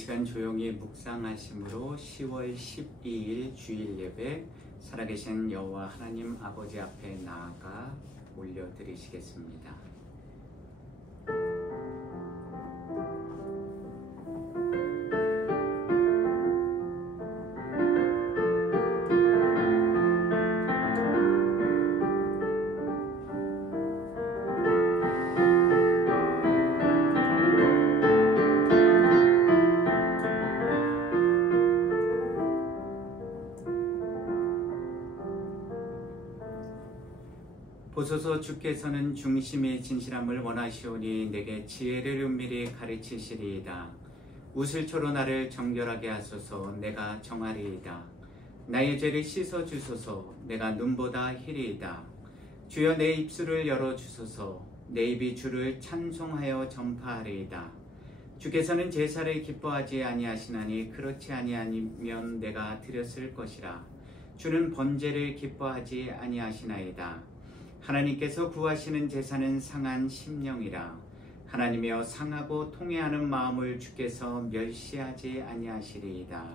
시간 조용히 묵상하심으로 10월 12일 주일 예배 살아계신 여호와 하나님 아버지 앞에 나아가 올려드리시겠습니다. 보소서 주께서는 중심의 진실함을 원하시오니 내게 지혜를 은밀히 가르치시리이다. 우슬초로 나를 정결하게 하소서. 내가 정하리이다. 나의 죄를 씻어주소서. 내가 눈보다 희리이다. 주여 내 입술을 열어주소서. 내 입이 주를 찬송하여 전파하리이다. 주께서는 제사를 기뻐하지 아니하시나니 그렇지 아니하면 내가 드렸을 것이라. 주는 번제를 기뻐하지 아니하시나이다. 하나님께서 구하시는 제사는 상한 심령이라. 하나님이여 상하고 통회하는 마음을 주께서 멸시하지 아니하시리이다.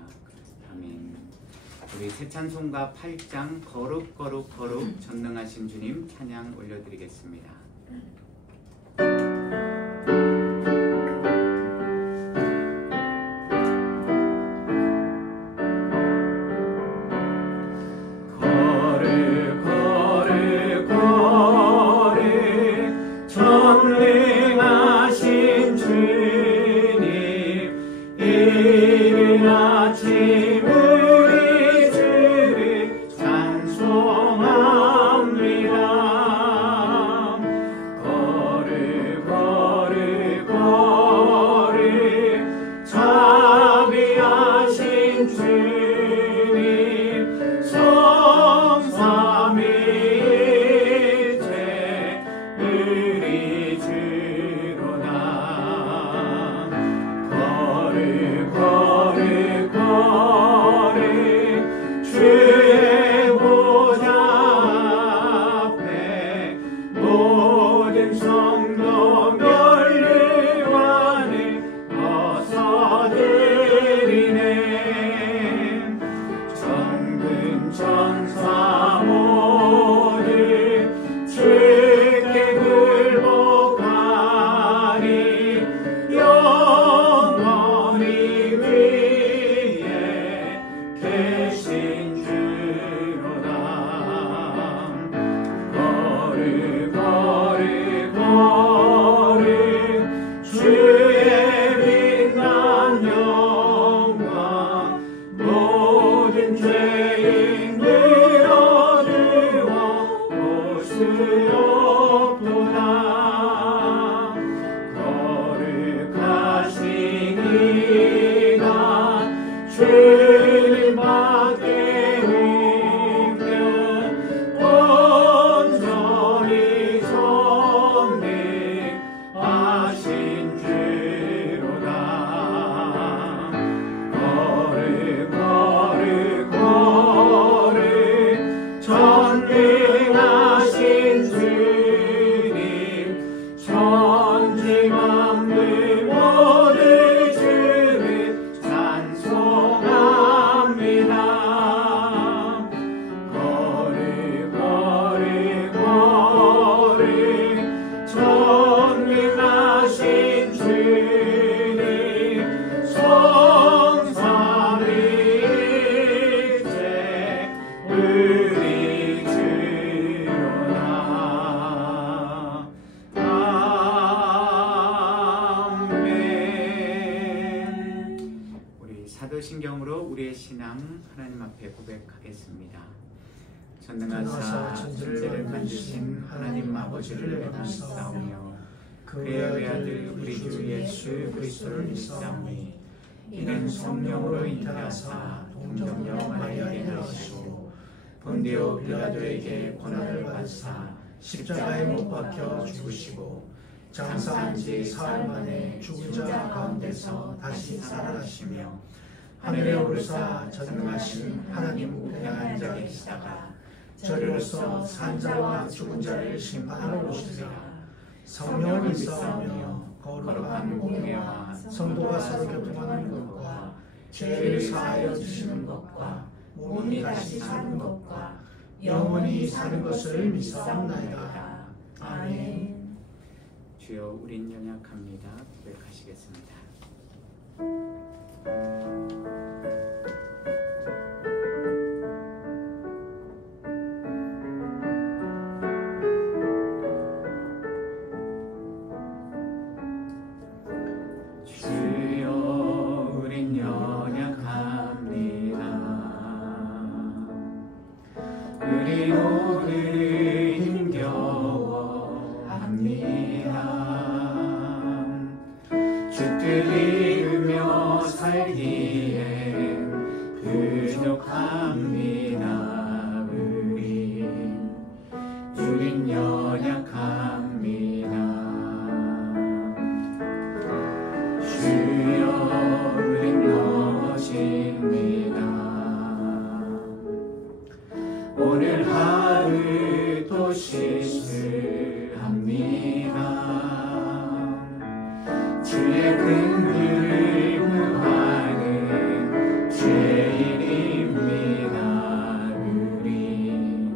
아멘. 우리 새 찬송가 8장 거룩 거룩 거룩 전능하신 주님 찬양 올려드리겠습니다. 전능하신 주님 이른 아침 우리 주를 찬송합니다. 거룩 거룩 거룩 자비하신 주님 성삼위일체 우리 주로다. 거룩 거룩 거룩 주의 보좌 앞에 모든 성도 멸류관을 벗어드리네. 천군 천사 모두 주께 굴복하리. 영원히 위에 계신 주로다. 거룩 거룩 거룩 주의 빛난 영광 모든 죄인들 어두워 볼 수 없도다. 거룩하신 이가 주님밖에 없는 온전히 전능하신 주로다. 거룩 거룩 거룩 전능하신 주님 천지 만물 모두 주를 찬송합니다. 거룩 거룩 거룩 전능하신 주님 성삼위일체 우리 주로다. 아멘. 우리 사도신경으로 우리의 신앙 하나님 앞에 고백하겠습니다. 전능하사 천지를 만드신 하나님 아버지를 믿사오며 그의 외아들 우리 주 예수 그리스도를 믿사오니 이는 성령으로 잉태하사 동정녀 마리아에게 나시고 본디오 빌라도에게 고난을 받으사 십자가에 못 박혀 죽으시고 장사한 지 사흘 만에 죽은 자 가운데서 다시 살아나시며 하늘에 오르사 전능하신 하나님 우편에 앉아 계시다가 저리로서 산자와 죽은 자를 심판하러 오시리라. 성령을 믿사오며 거룩한 공예와 성도가 서로 교통하는 것과 죄를 사하여 주시는 것과 몸이 다시 사는 것과 영원히 사는 것을 믿사옵나이다. 아멘. 주여, 우린 연약합니다. 고백하시겠습니다. 주여, 우린 연약합니다. 우리 오늘은 힘겨워합니다. 주 뜻 이루며 살기엔 부족합니다. 우린 연약합니다. 주여, 우린 넘어집니다. 오늘 하루 또 실수합니다. 주의 긍휼을 구하는 죄인입니다. 우리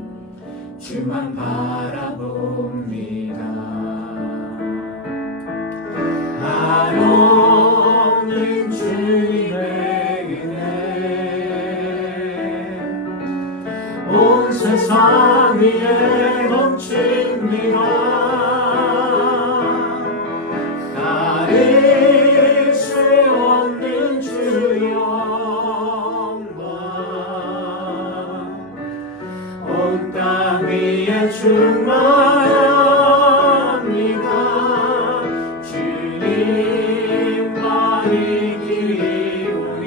주만 바라봅니다. 한없는 주님의 은혜 온 세상 위에 넘칩니다. 가릴 수 없는 주 영광 온 땅 위에 충만합니다. 주님만이 길이오니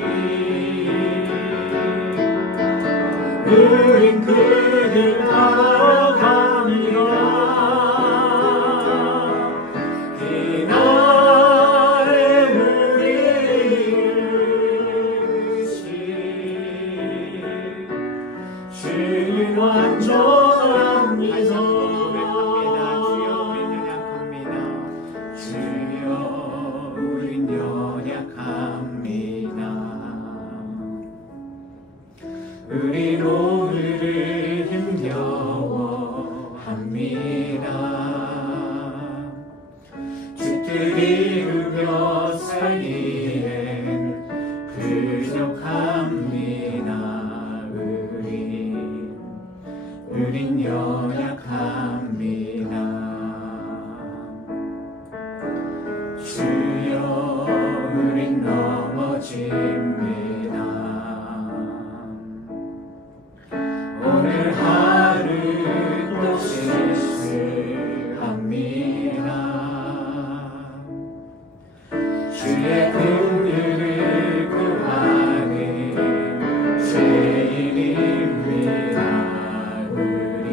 우린 그 길 따라갑니다. 그날에 우리를 주는 완전합니다. 주여, 우린 연약합니다. 우린 오늘을 힘겨워합니다. 주 뜻 이루며 살기엔 부족합니다. 우린 연약합니다. 주여, 우린 넘어집니다. 오늘 하루 또 실수합니다. 주의 긍휼을 구하는 죄인입니다. 우리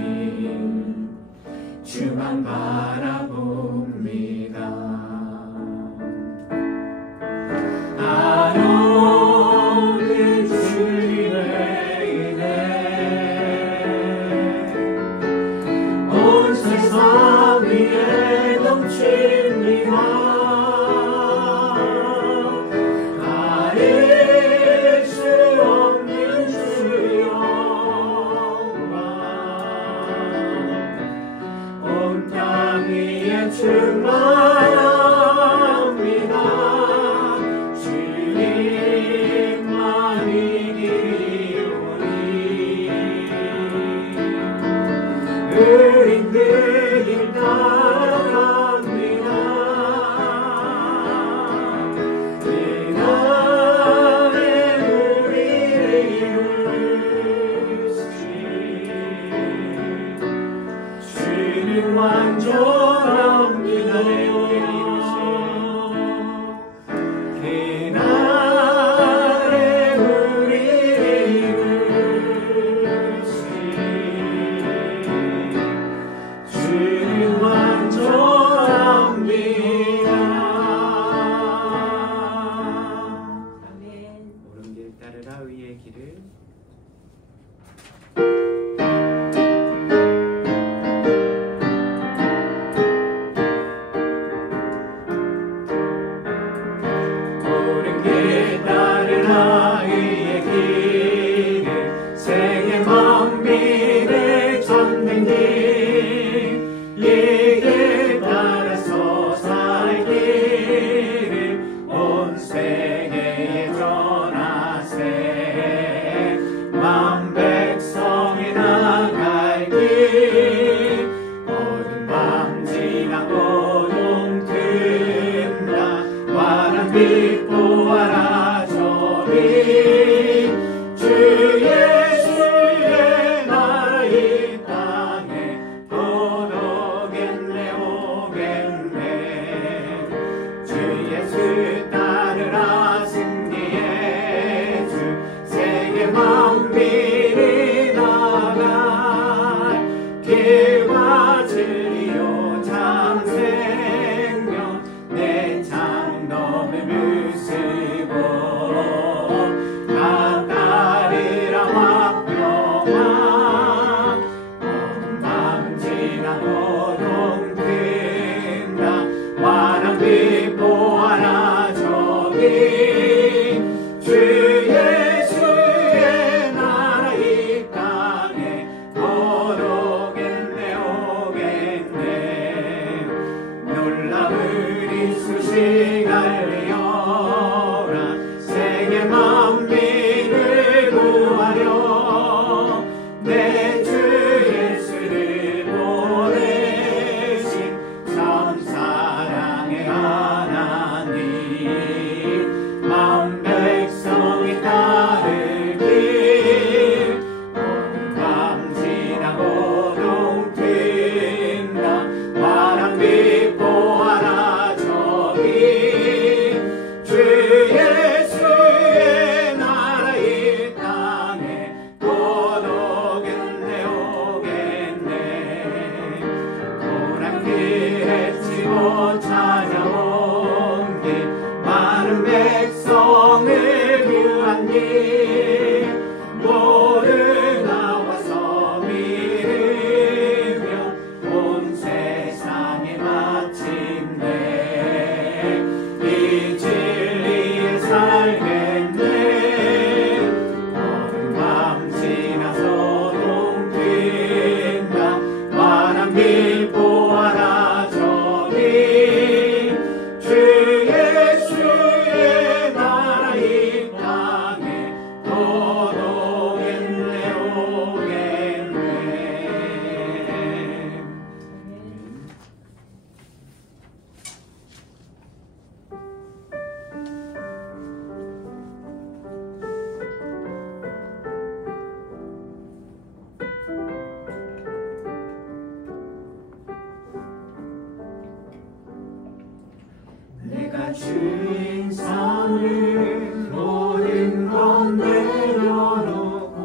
내가 주인 삼은 모든 것 내려놓고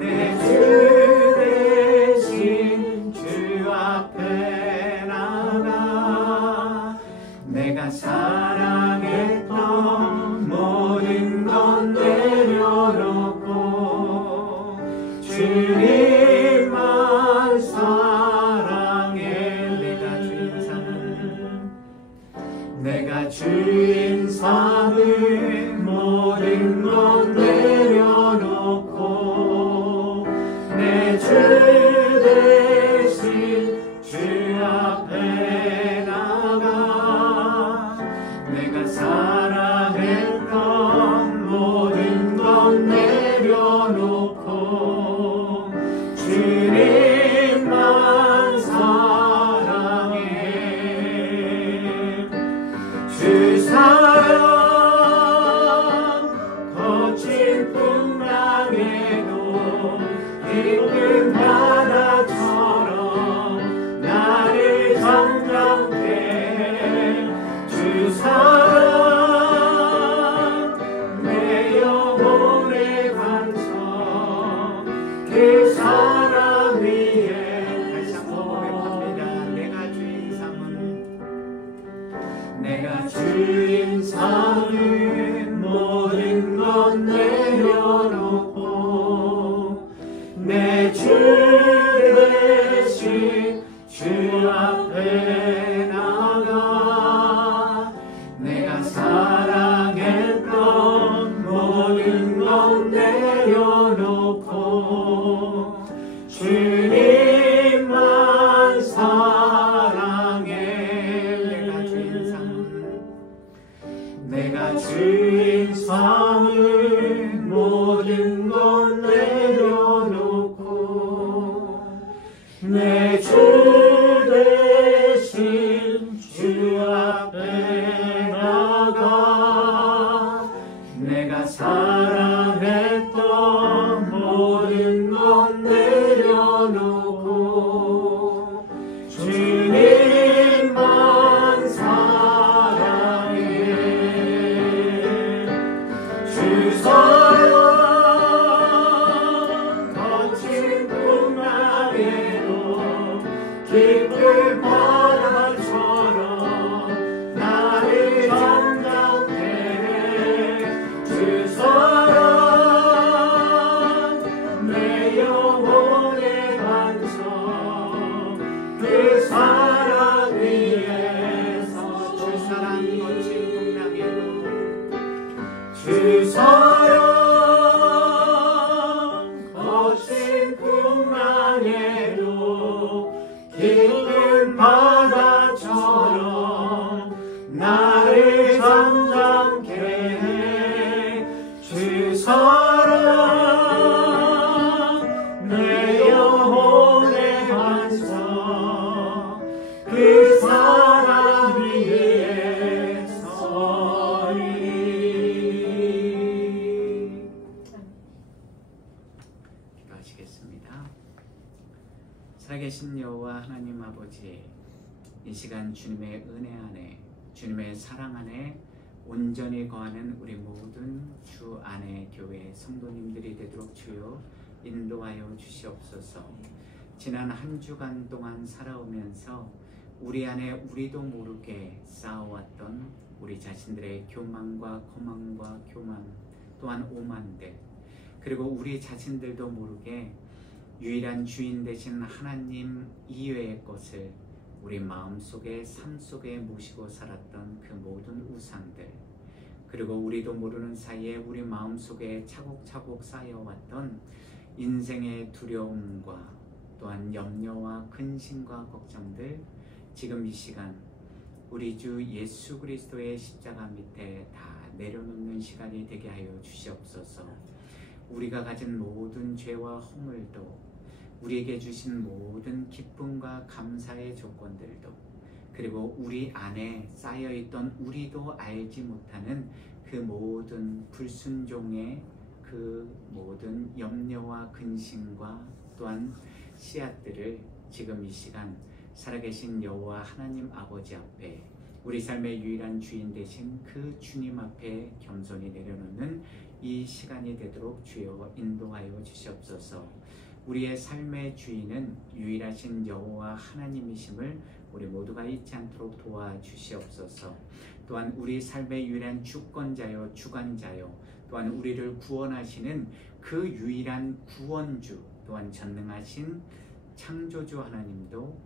내 주 대신 주 앞에 나가 내가 사랑했던 모든 것 내려놓고 주님만 사랑해. 내가 주인 삼은 모든 것 내려놓고 내 주 대신 주 앞에 나가 내가 사랑했던 모든 것 내려놓고 주님만 사랑해. 주 사랑 거친 풍랑에도 깊은 바다처럼 나를 잠잠케 주 사랑 내 영혼의 반석 그 사랑 위에 다시 한번 고백합니다. 내가 주인 삼은 모든 것 내려놓고 내 주 대신 주 앞에 나가 내가 사랑했던 모든 것 내려놓고 주님만 사랑해. 내가 주인 삼은 모든 것 내려놓고 내 주 대신 주 앞에 나가 내가 사랑했던 모든 것 내려놓고 주님만 주 사랑 거친 풍랑에도 깊은 바다처럼 나를 잠잠케 주 사랑 내 영혼의 반석 그 사랑 위에서 주 사랑 거친 풍랑에도 주 사랑 거친 풍랑에도 깊은 바다처럼 나를 잠잠케 해 주 사랑 내 영혼의 반석 그 사랑 위에 서리. 기도하시겠습니다. 살아계신 여호와 하나님 아버지, 이 시간 주님의 은혜 안에 주님의 사랑 안에 온전히 거하는 우리 모든 주 안의 교회 성도님들이 되도록 주여 인도하여 주시옵소서. 지난 한 주간 동안 살아오면서 우리 안에 우리도 모르게 쌓아왔던 우리 자신들의 교만과 거만과 교만 또한 오만들, 그리고 우리 자신들도 모르게 유일한 주인 되신 하나님 이외의 것을 우리 마음속에 삶 속에 모시고 살았던 그 모든 우상들, 그리고 우리도 모르는 사이에 우리 마음속에 차곡차곡 쌓여왔던 인생의 두려움과 또한 염려와 근심과 걱정들, 지금 이 시간 우리 주 예수 그리스도의 십자가 밑에 다 내려놓는 시간이 되게 하여 주시옵소서. 우리가 가진 모든 죄와 허물도, 우리에게 주신 모든 기쁨과 감사의 조건들도, 그리고 우리 안에 쌓여있던 우리도 알지 못하는 그 모든 불순종의 그 모든 염려와 근심과 또한 씨앗들을 지금 이 시간 살아계신 여호와 하나님 아버지 앞에 우리 삶의 유일한 주인 되신 그 주님 앞에 겸손히 내려놓는 이 시간이 되도록 주여 인도하여 주시옵소서. 우리의 삶의 주인은 유일하신 여호와 하나님이심을 우리 모두가 잊지 않도록 도와주시옵소서. 또한 우리 삶의 유일한 주권자요 주관자요 또한 우리를 구원하시는 그 유일한 구원주 또한 전능하신 창조주 하나님도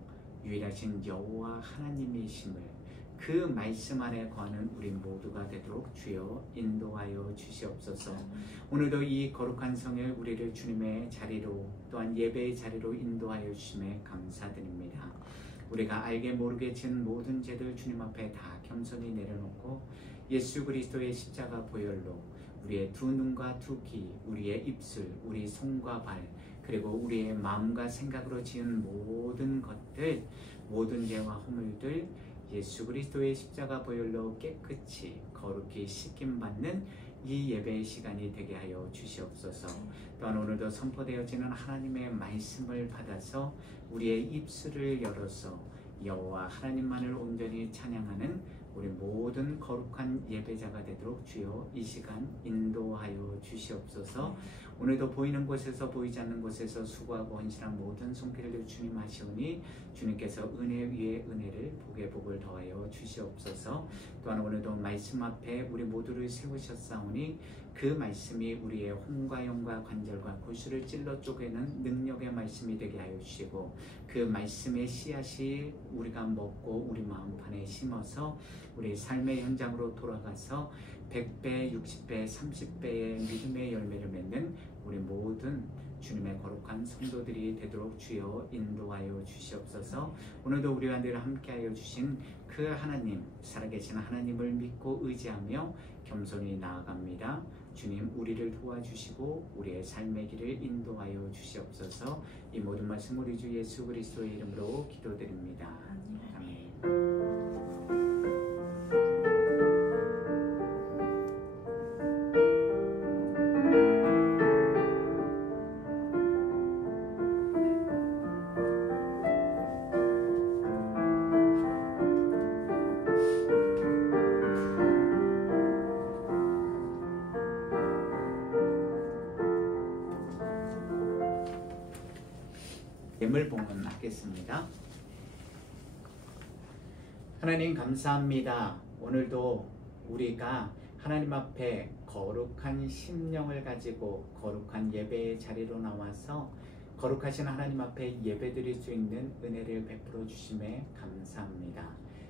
유일하신 여호와 하나님이심을 그 말씀 안에 거하는 우리 모두가 되도록 주여 인도하여 주시옵소서. 오늘도 이 거룩한 성에 우리를 주님의 자리로 또한 예배의 자리로 인도하여 주심에 감사드립니다. 우리가 알게 모르게 지은 모든 죄들 주님 앞에 다 겸손히 내려놓고 예수 그리스도의 십자가 보혈로 우리의 두 눈과 두 귀, 우리의 입술, 우리 손과 발 그리고 우리의 마음과 생각으로 지은 모든 것들, 모든 죄와 허물들 예수 그리스도의 십자가 보혈로 깨끗이 거룩히 씻김받는 이 예배의 시간이 되게 하여 주시옵소서. 또한 오늘도 선포되어지는 하나님의 말씀을 받아서 우리의 입술을 열어서 여호와 하나님만을 온전히 찬양하는 우리 모든 거룩한 예배자가 되도록 주여 이 시간 인도하여 주시옵소서. 오늘도 보이는 곳에서 보이지 않는 곳에서 수고하고 헌신한 모든 손길을 주님 하시오니 주님께서 은혜 위에 은혜를 복에 복을 더하여 주시옵소서. 또한 오늘도 말씀 앞에 우리 모두를 세우셨사오니 그 말씀이 우리의 혼과 영과 관절과 골수를 찔러 쪼개는 능력의 말씀이 되게 하여 주시고 그 말씀의 씨앗이 우리가 먹고 우리 마음판에 심어서 우리 삶의 현장으로 돌아가서 100배, 60배, 30배의 믿음의 열매를 맺는 우리 모든 주님의 거룩한 성도들이 되도록 주여 인도하여 주시옵소서. 오늘도 우리와 늘 함께하여 주신 그 하나님, 살아계신 하나님을 믿고 의지하며 겸손히 나아갑니다. 주님 우리를 도와주시고 우리의 삶의 길을 인도하여 주시옵소서. 이 모든 말씀 우리 주 예수 그리스도의 이름으로 기도드립니다. 아멘. 예물 봉헌하겠습니다. 하나님 감사합니다. 오늘도 우리가 하나님 앞에 거룩한 심령을 가지고 거룩한 예배의 자리로 나와서 거룩하신 하나님 앞에 예배드릴 수 있는 은혜를 베풀어 주심에 감사합니다.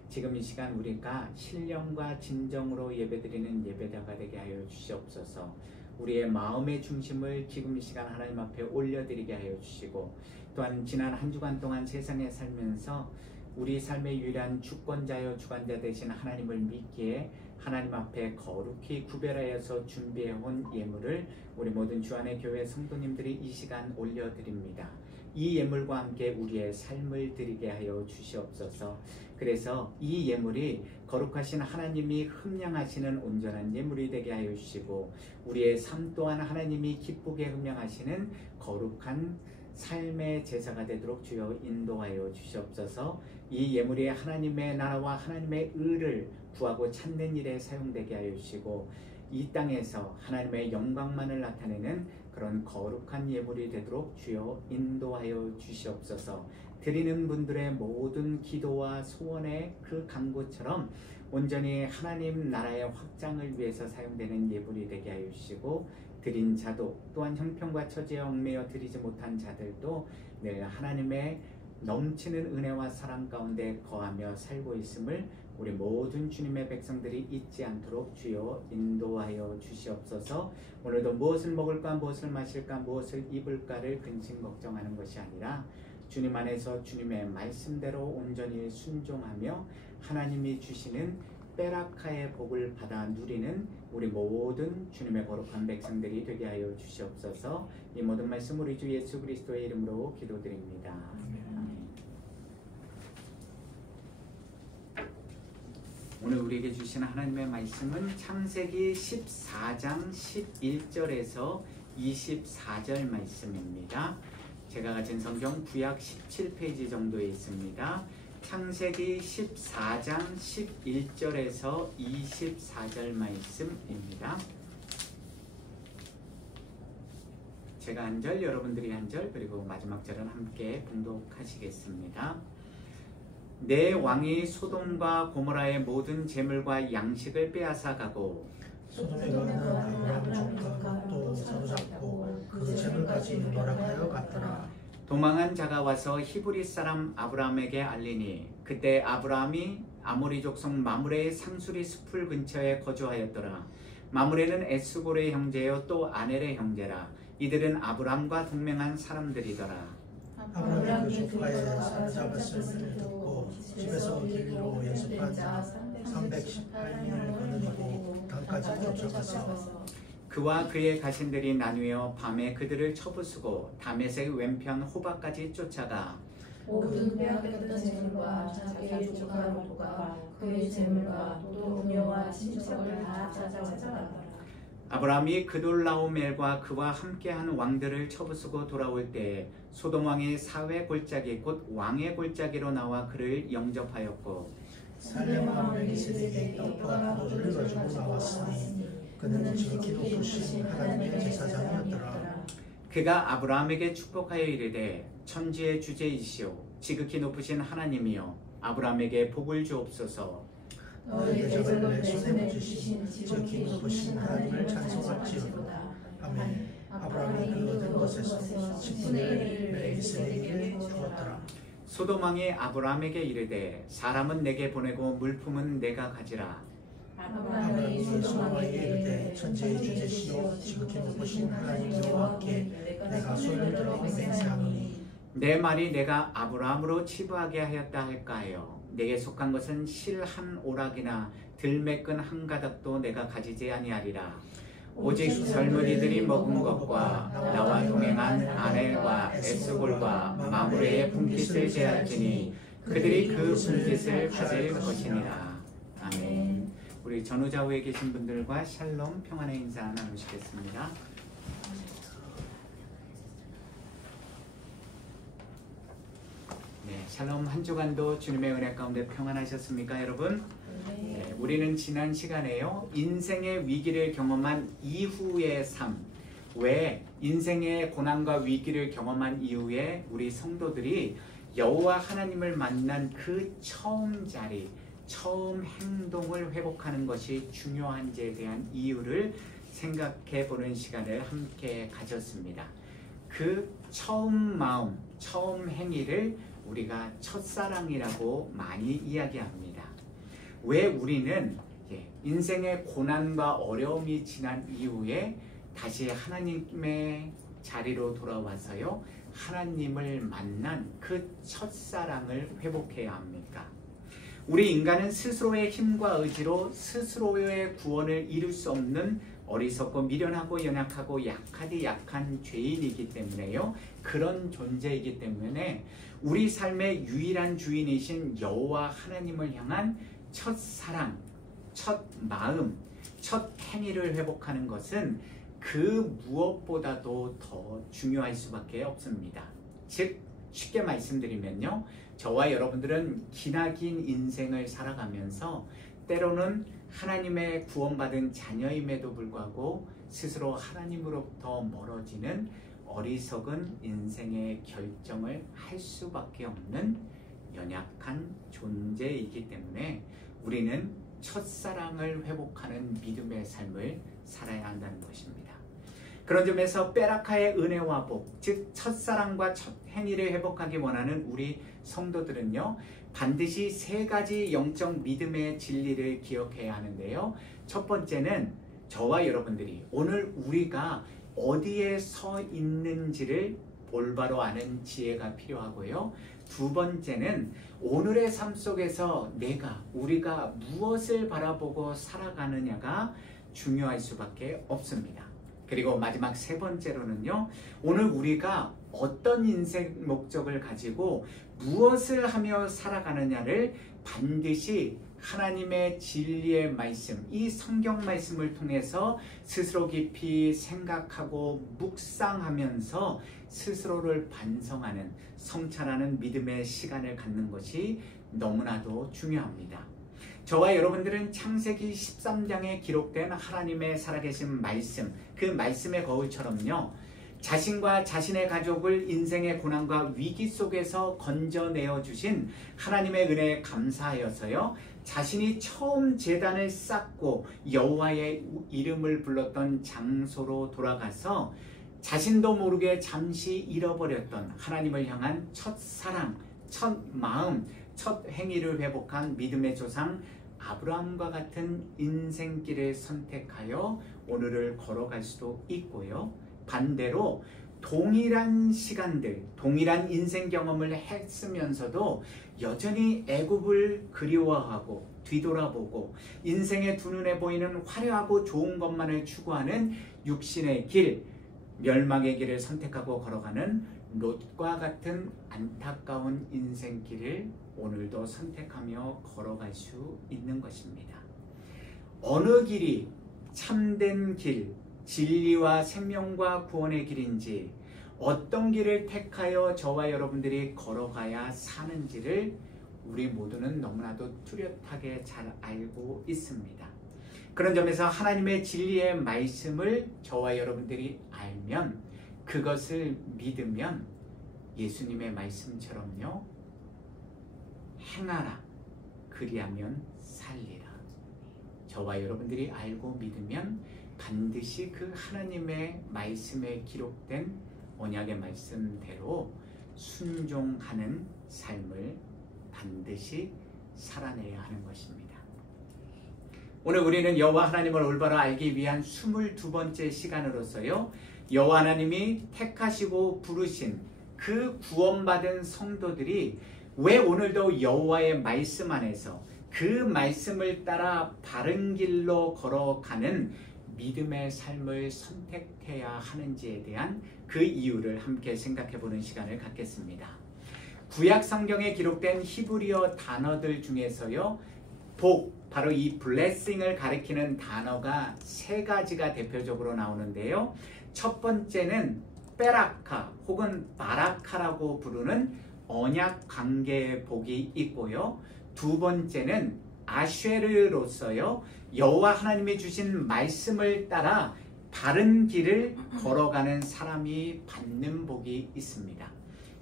지금 이 시간 우리가 신령과 진정으로 예배드리는 예배자가 되게 하여 주시옵소서. 우리의 마음의 중심을 지금 이 시간 하나님 앞에 올려드리게 하여 주시고 또한 지난 한 주간 동안 세상에 살면서 우리 삶의 유일한 주권자여 주관자 되신 하나님을 믿기에 하나님 앞에 거룩히 구별하여서 준비해온 예물을 우리 모든 주안의 교회 성도님들이 이 시간 올려드립니다. 이 예물과 함께 우리의 삶을 드리게 하여 주시옵소서. 그래서 이 예물이 거룩하신 하나님이 흠양하시는 온전한 예물이 되게 하여 주시고 우리의 삶 또한 하나님이 기쁘게 흠양하시는 거룩한 삶의 제사가 되도록 주여 인도하여 주시옵소서. 이 예물이 하나님의 나라와 하나님의 의를 구하고 찾는 일에 사용되게 하여 주시고 이 땅에서 하나님의 영광만을 나타내는 그런 거룩한 예물이 되도록 주여 인도하여 주시옵소서. 드리는 분들의 모든 기도와 소원의 그 간구처럼 온전히 하나님 나라의 확장을 위해서 사용되는 예물이 되게 하여 주시고 드린 자도 또한 형편과 처지에 얽매여 드리지 못한 자들도 늘 하나님의 넘치는 은혜와 사랑 가운데 거하며 살고 있음을 우리 모든 주님의 백성들이 잊지 않도록 주여 인도하여 주시옵소서. 오늘도 무엇을 먹을까 무엇을 마실까 무엇을 입을까를 근심 걱정하는 것이 아니라 주님 안에서 주님의 말씀대로 온전히 순종하며 하나님이 주시는 빼라카의 복을 받아 누리는 우리 모든 주님의 거룩한 백성들이 되게 하여 주시옵소서. 이 모든 말씀 우리 주 예수 그리스도의 이름으로 기도드립니다. 아멘. 오늘 우리에게 주신 하나님의 말씀은 창세기 14장 11절에서 24절 말씀입니다. 제가 가진 성경 구약 17페이지 정도에 있습니다. 창세기 14장 11절에서 24절 말씀입니다. 제가 한 절, 여러분들이 한 절, 그리고 마지막 절은 함께 봉독하시겠습니다. 내 왕이 소돔과 고모라의 모든 재물과 양식을 빼앗아 가고 소돔에 가는 아브라함 족과 또 사로잡고 그 재물까지 노력하여 갔더라. 도망한 자가 와서 히브리 사람 아브라함에게 알리니 그때 아브라함이 아모리 족속 마므레의 상수리 숲을 근처에 거주하였더라. 마므레는 에스골의 형제요 또 아넬의 형제라. 이들은 아브라함과 동맹한 사람들이더라. 아브라함이 그 조카의 사로잡았음을 듣고 집에서 길로 연습한 자 318명을 거느리고 강까지 쫓아가서 그와 그의 가신들이 나뉘어 밤에 그들을 쳐부수고 다메섹 왼편 호박까지 쫓아가 모든 빼앗겼던 재물과 자기의 조카 롯과 그의 재물과 또 부녀와 친척을 다 찾아가더라. 아브라함이 그돌라오멜과 그와 함께한 왕들을 쳐부수고 돌아올 때 소돔 왕의 사회 골짜기 곧 왕의 골짜기로 나와 그를 영접하였고 살렘 왕 멜기세덱의 떡과 포도주를 가지고 나왔으니 그는 지극히 높으신 하나님의 제사장이었더라. 그가 아브라함에게 축복하여 이르되 천지의 주제이시오 지극히 높으신 하나님이여 아브라함에게 복을 주옵소서. 너의 대적을 내 손에 주신 지극히 높으신 하나님을 찬송할지어다. 아멘. 아브라함이 그 얻은 것에서 10분의 1을 멜기세덱에게 주었더라. 소돔 왕이 아브라함에게 이르되 사람은 내게 보내고 물품은 내가 가지라. 아브라함이 소돔 왕에게 이르되 천지의 주제시오 지극히 높으신 하나님 여호와께 내가 손을 들어 맹세하노니 내 말이 내가 아브라함으로 치부하게 하였다 할까요? 내게 속한 것은 실 한 오락이나 들매끈 한 가닥도 내가 가지지 아니하리라. 오직 젊은이들이 먹은 것과 나와 동행한 아넬과 에스골과 마므레의 분깃을 제할지니 그들이 그 분깃을 가질 것이니라. 아멘. 우리 전후좌우에 계신 분들과 샬롬 평안의 인사 나누시겠습니다. 네, 샬롬 한 주간도 주님의 은혜 가운데 평안하셨습니까, 여러분? 네, 우리는 지난 시간에요 인생의 위기를 경험한 이후의 삶, 왜 인생의 고난과 위기를 경험한 이후에 우리 성도들이 여호와 하나님을 만난 그 처음 자리, 처음 행동을 회복하는 것이 중요한지에 대한 이유를 생각해 보는 시간을 함께 가졌습니다. 그 처음 마음, 처음 행위를 우리가 첫사랑이라고 많이 이야기합니다. 왜 우리는 인생의 고난과 어려움이 지난 이후에 다시 하나님의 자리로 돌아와서요 하나님을 만난 그 첫사랑을 회복해야 합니까? 우리 인간은 스스로의 힘과 의지로 스스로의 구원을 이룰 수 없는 어리석고 미련하고 연약하고 약한 죄인이기 때문에요 그런 존재이기 때문에 우리 삶의 유일한 주인이신 여호와 하나님을 향한 첫사랑, 첫 마음, 첫 행위를 회복하는 것은 그 무엇보다도 더 중요할 수밖에 없습니다. 즉 쉽게 말씀드리면요 저와 여러분들은 기나긴 인생을 살아가면서 때로는 하나님의 구원받은 자녀임에도 불구하고 스스로 하나님으로부터 멀어지는 어리석은 인생의 결정을 할 수밖에 없는 연약한 존재이기 때문에 우리는 첫사랑을 회복하는 믿음의 삶을 살아야 한다는 것입니다. 그런 점에서 베라카의 은혜와 복, 즉 첫사랑과 첫 행위를 회복하기 원하는 우리 성도들은요 반드시 세 가지 영적 믿음의 진리를 기억해야 하는데요 첫 번째는 저와 여러분들이 오늘 우리가 어디에 서 있는지를 올바로 아는 지혜가 필요하고요 두 번째는 오늘의 삶 속에서 우리가 무엇을 바라보고 살아가느냐가 중요할 수밖에 없습니다. 그리고 마지막 세 번째로는요 오늘 우리가 어떤 인생 목적을 가지고 무엇을 하며 살아가느냐를 반드시 하나님의 진리의 말씀, 이 성경 말씀을 통해서 스스로 깊이 생각하고 묵상하면서 스스로를 반성하는 성찰하는 믿음의 시간을 갖는 것이 너무나도 중요합니다. 저와 여러분들은 창세기 13장에 기록된 하나님의 살아계신 말씀, 그 말씀의 거울처럼요, 자신과 자신의 가족을 인생의 고난과 위기 속에서 건져내어 주신 하나님의 은혜에 감사하여서요, 자신이 처음 제단을 쌓고 여호와의 이름을 불렀던 장소로 돌아가서 자신도 모르게 잠시 잃어버렸던 하나님을 향한 첫 사랑, 첫 마음, 첫 행위를 회복한 믿음의 조상 아브라함과 같은 인생길을 선택하여 오늘을 걸어갈 수도 있고요. 반대로 동일한 시간들, 동일한 인생 경험을 했으면서도 여전히 애굽을 그리워하고 뒤돌아보고 인생의 두 눈에 보이는 화려하고 좋은 것만을 추구하는 육신의 길, 멸망의 길을 선택하고 걸어가는 롯과 같은 안타까운 인생길을 오늘도 선택하며 걸어갈 수 있는 것입니다. 어느 길이 참된 길, 진리와 생명과 구원의 길인지, 어떤 길을 택하여 저와 여러분들이 걸어가야 사는지를 우리 모두는 너무나도 뚜렷하게 잘 알고 있습니다. 그런 점에서 하나님의 진리의 말씀을 저와 여러분들이 알면, 그것을 믿으면 예수님의 말씀처럼요, 행하라, 그리하면 살리라. 저와 여러분들이 알고 믿으면 반드시 그 하나님의 말씀에 기록된 언약의 말씀대로 순종하는 삶을 반드시 살아내야 하는 것입니다. 오늘 우리는 여호와 하나님을 올바로 알기 위한 22번째 시간으로서요, 여호와 하나님이 택하시고 부르신 그 구원받은 성도들이 왜 오늘도 여호와의 말씀 안에서 그 말씀을 따라 바른 길로 걸어가는 믿음의 삶을 선택해야 하는지에 대한 그 이유를 함께 생각해 보는 시간을 갖겠습니다. 구약 성경에 기록된 히브리어 단어들 중에서요, 복, 바로 이 blessing을 가리키는 단어가 세 가지가 대표적으로 나오는데요. 첫 번째는 베라카 혹은 바라카라고 부르는 언약 관계의 복이 있고요. 두 번째는 아쉐르로서요, 여호와 하나님이 주신 말씀을 따라 바른 길을 걸어가는 사람이 받는 복이 있습니다.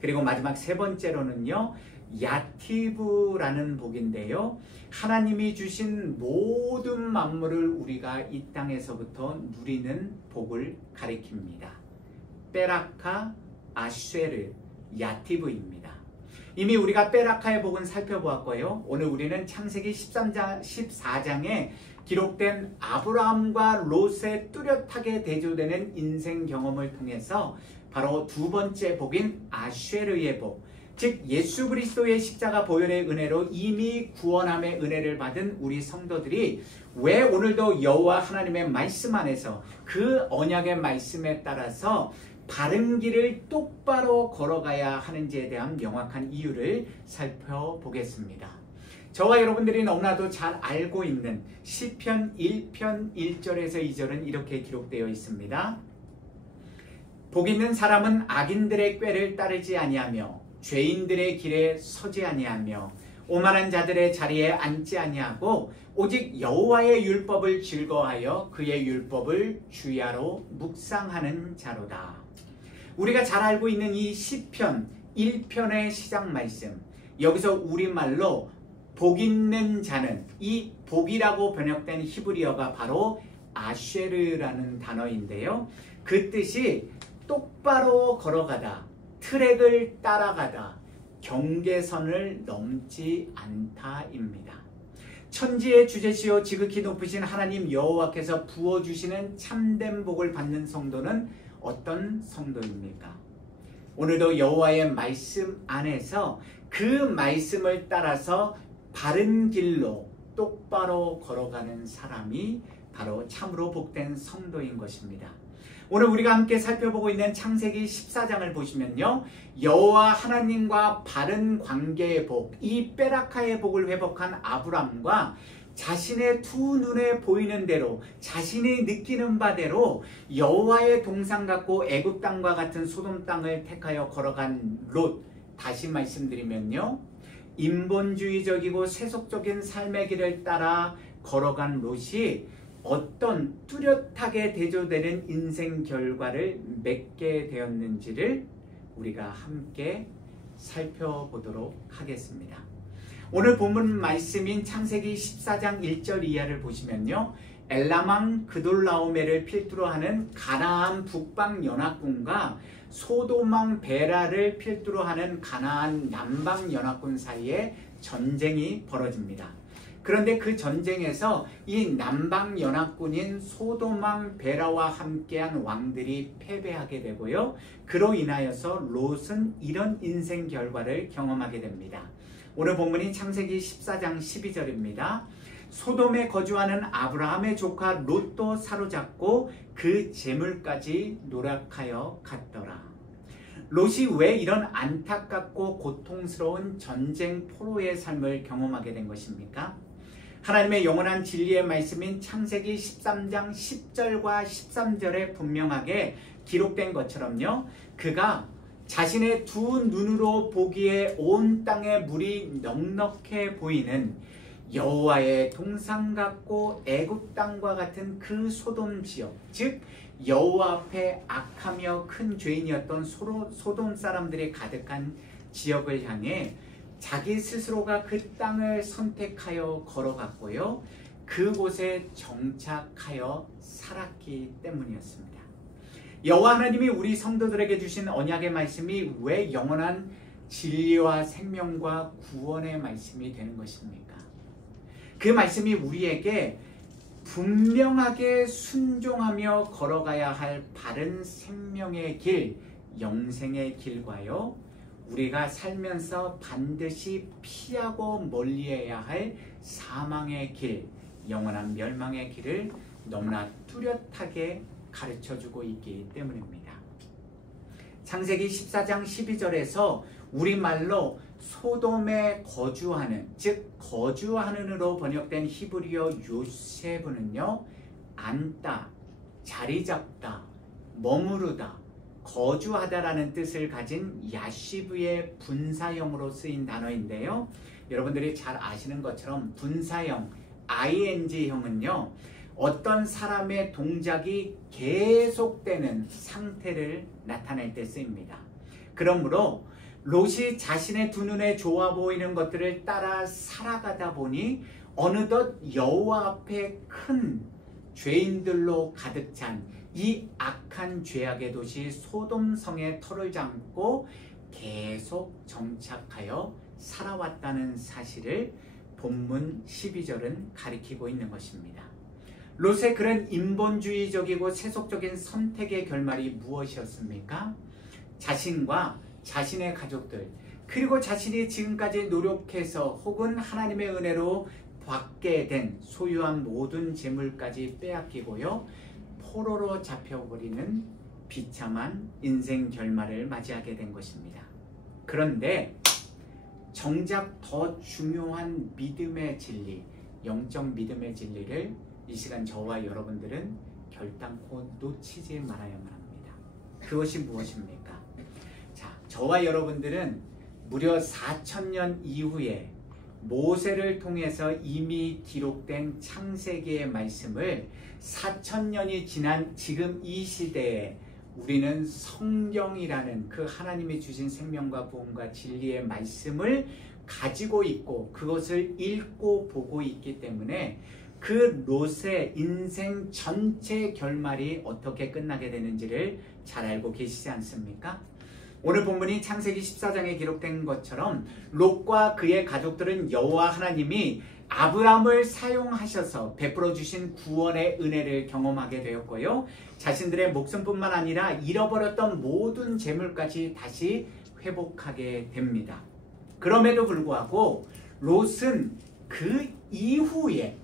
그리고 마지막 세 번째로는요, 야티브라는 복인데요, 하나님이 주신 모든 만물을 우리가 이 땅에서부터 누리는 복을 가리킵니다. 베라카, 아쉐르, 야티브입니다. 이미 우리가 베라카의 복은 살펴보았고요. 오늘 우리는 창세기 14장에 기록된 아브라함과 롯의 뚜렷하게 대조되는 인생 경험을 통해서 바로 두 번째 복인 아쉐르의 복, 즉 예수 그리스도의 십자가 보혈의 은혜로 이미 구원함의 은혜를 받은 우리 성도들이 왜 오늘도 여호와 하나님의 말씀 안에서 그 언약의 말씀에 따라서 바른 길을 똑바로 걸어가야 하는지에 대한 명확한 이유를 살펴보겠습니다. 저와 여러분들이 너무나도 잘 알고 있는 시편 1편 1절에서 2절은 이렇게 기록되어 있습니다. 복 있는 사람은 악인들의 꾀를 따르지 아니하며 죄인들의 길에 서지 아니하며 오만한 자들의 자리에 앉지 아니하고 오직 여호와의 율법을 즐거워하여 그의 율법을 주야로 묵상하는 자로다. 우리가 잘 알고 있는 이 시편 1편의 시작 말씀, 여기서 우리말로 복 있는 자는, 이 복이라고 번역된 히브리어가 바로 아쉐르라는 단어인데요, 그 뜻이 똑바로 걸어가다, 트랙을 따라가다, 경계선을 넘지 않다입니다. 천지의 주제시요 지극히 높으신 하나님 여호와께서 부어주시는 참된 복을 받는 성도는 어떤 성도입니까? 오늘도 여호와의 말씀 안에서 그 말씀을 따라서 바른 길로 똑바로 걸어가는 사람이 바로 참으로 복된 성도인 것입니다. 오늘 우리가 함께 살펴보고 있는 창세기 14장을 보시면요, 여호와 하나님과 바른 관계의 복, 이 베라카의 복을 회복한 아브람과 자신의 두 눈에 보이는 대로, 자신이 느끼는 바대로 여호와의 동상 같고 애굽 땅과 같은 소돔 땅을 택하여 걸어간 롯, 다시 말씀드리면요, 인본주의적이고 세속적인 삶의 길을 따라 걸어간 롯이 어떤 뚜렷하게 대조되는 인생 결과를 맺게 되었는지를 우리가 함께 살펴보도록 하겠습니다. 오늘 본문 말씀인 창세기 14장 1절 이하를 보시면요, 엘라망 그돌라오메를 필두로 하는 가나안 북방 연합군과 소돔왕 베라를 필두로 하는 가나안 남방 연합군 사이에 전쟁이 벌어집니다. 그런데 그 전쟁에서 이 남방 연합군인 소돔왕 베라와 함께한 왕들이 패배하게 되고요, 그로 인하여서 롯은 이런 인생 결과를 경험하게 됩니다. 오늘 본문인 창세기 14장 12절입니다. 소돔에 거주하는 아브라함의 조카 롯도 사로잡고 그 재물까지 노력하여 갔더라. 롯이 왜 이런 안타깝고 고통스러운 전쟁 포로의 삶을 경험하게 된 것입니까? 하나님의 영원한 진리의 말씀인 창세기 13장 10절과 13절에 분명하게 기록된 것처럼요, 그가 자신의 두 눈으로 보기에 온 땅에 물이 넉넉해 보이는 여호와의 동산 같고 애굽 땅과 같은 그 소돔 지역, 즉 여호와 앞에 악하며 큰 죄인이었던 소돔 사람들이 가득한 지역을 향해 자기 스스로가 그 땅을 선택하여 걸어갔고요, 그곳에 정착하여 살았기 때문이었습니다. 여호와 하나님이 우리 성도들에게 주신 언약의 말씀이 왜 영원한 진리와 생명과 구원의 말씀이 되는 것입니까? 그 말씀이 우리에게 분명하게 순종하며 걸어가야 할 바른 생명의 길, 영생의 길과요, 우리가 살면서 반드시 피하고 멀리해야 할 사망의 길, 영원한 멸망의 길을 너무나 뚜렷하게 가르쳐주고 있기 때문입니다. 창세기 14장 12절에서 우리말로 소돔에 거주하는, 즉 거주하는으로 번역된 히브리어 요세브는요, 앉다, 자리 잡다, 머무르다, 거주하다라는 뜻을 가진 야시브의 분사형으로 쓰인 단어인데요, 여러분들이 잘 아시는 것처럼 분사형 ing형은요, 어떤 사람의 동작이 계속되는 상태를 나타낼 때 쓰입니다. 그러므로 롯이 자신의 두 눈에 좋아 보이는 것들을 따라 살아가다 보니 어느덧 여호와 앞에 큰 죄인들로 가득 찬 이 악한 죄악의 도시 소돔성의 털을 잡고 계속 정착하여 살아왔다는 사실을 본문 12절은 가리키고 있는 것입니다. 롯의 그런 인본주의적이고 세속적인 선택의 결말이 무엇이었습니까? 자신과 자신의 가족들, 그리고 자신이 지금까지 노력해서 혹은 하나님의 은혜로 받게 된 소유한 모든 재물까지 빼앗기고요, 포로로 잡혀버리는 비참한 인생 결말을 맞이하게 된 것입니다. 그런데 정작 더 중요한 믿음의 진리, 영적 믿음의 진리를 이 시간 저와 여러분들은 결단코 놓치지 말아야만 합니다. 그것이 무엇입니까? 자, 저와 여러분들은 무려 4,000년 이후에 모세를 통해서 이미 기록된 창세기의 말씀을 4,000년이 지난 지금 이 시대에 우리는 성경이라는 그 하나님이 주신 생명과 부흥과 진리의 말씀을 가지고 있고 그것을 읽고 보고 있기 때문에 그 롯의 인생 전체 결말이 어떻게 끝나게 되는지를 잘 알고 계시지 않습니까? 오늘 본문이 창세기 14장에 기록된 것처럼 롯과 그의 가족들은 여호와 하나님이 아브라함을 사용하셔서 베풀어 주신 구원의 은혜를 경험하게 되었고요, 자신들의 목숨뿐만 아니라 잃어버렸던 모든 재물까지 다시 회복하게 됩니다. 그럼에도 불구하고 롯은 그 이후에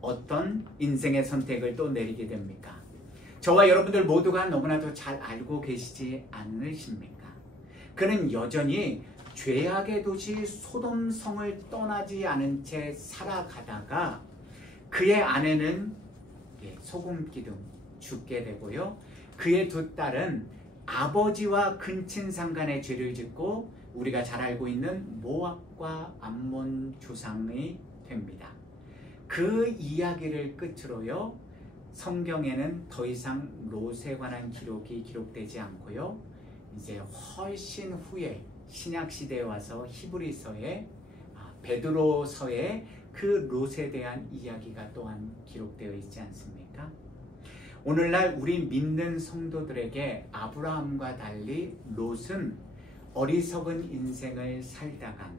어떤 인생의 선택을 또 내리게 됩니까? 저와 여러분들 모두가 너무나도 잘 알고 계시지 않으십니까? 그는 여전히 죄악의 도시 소돔성을 떠나지 않은 채 살아가다가 그의 아내는 소금기둥 죽게 되고요, 그의 두 딸은 아버지와 근친상간의 죄를 짓고 우리가 잘 알고 있는 모압과 암몬 조상이 됩니다. 그 이야기를 끝으로요, 성경에는 더 이상 롯에 관한 기록이 기록되지 않고요, 이제 훨씬 후에 신약시대에 와서 히브리서에 베드로서에 그 롯에 대한 이야기가 또한 기록되어 있지 않습니까? 오늘날 우리 믿는 성도들에게 아브라함과 달리 롯은 어리석은 인생을 살다간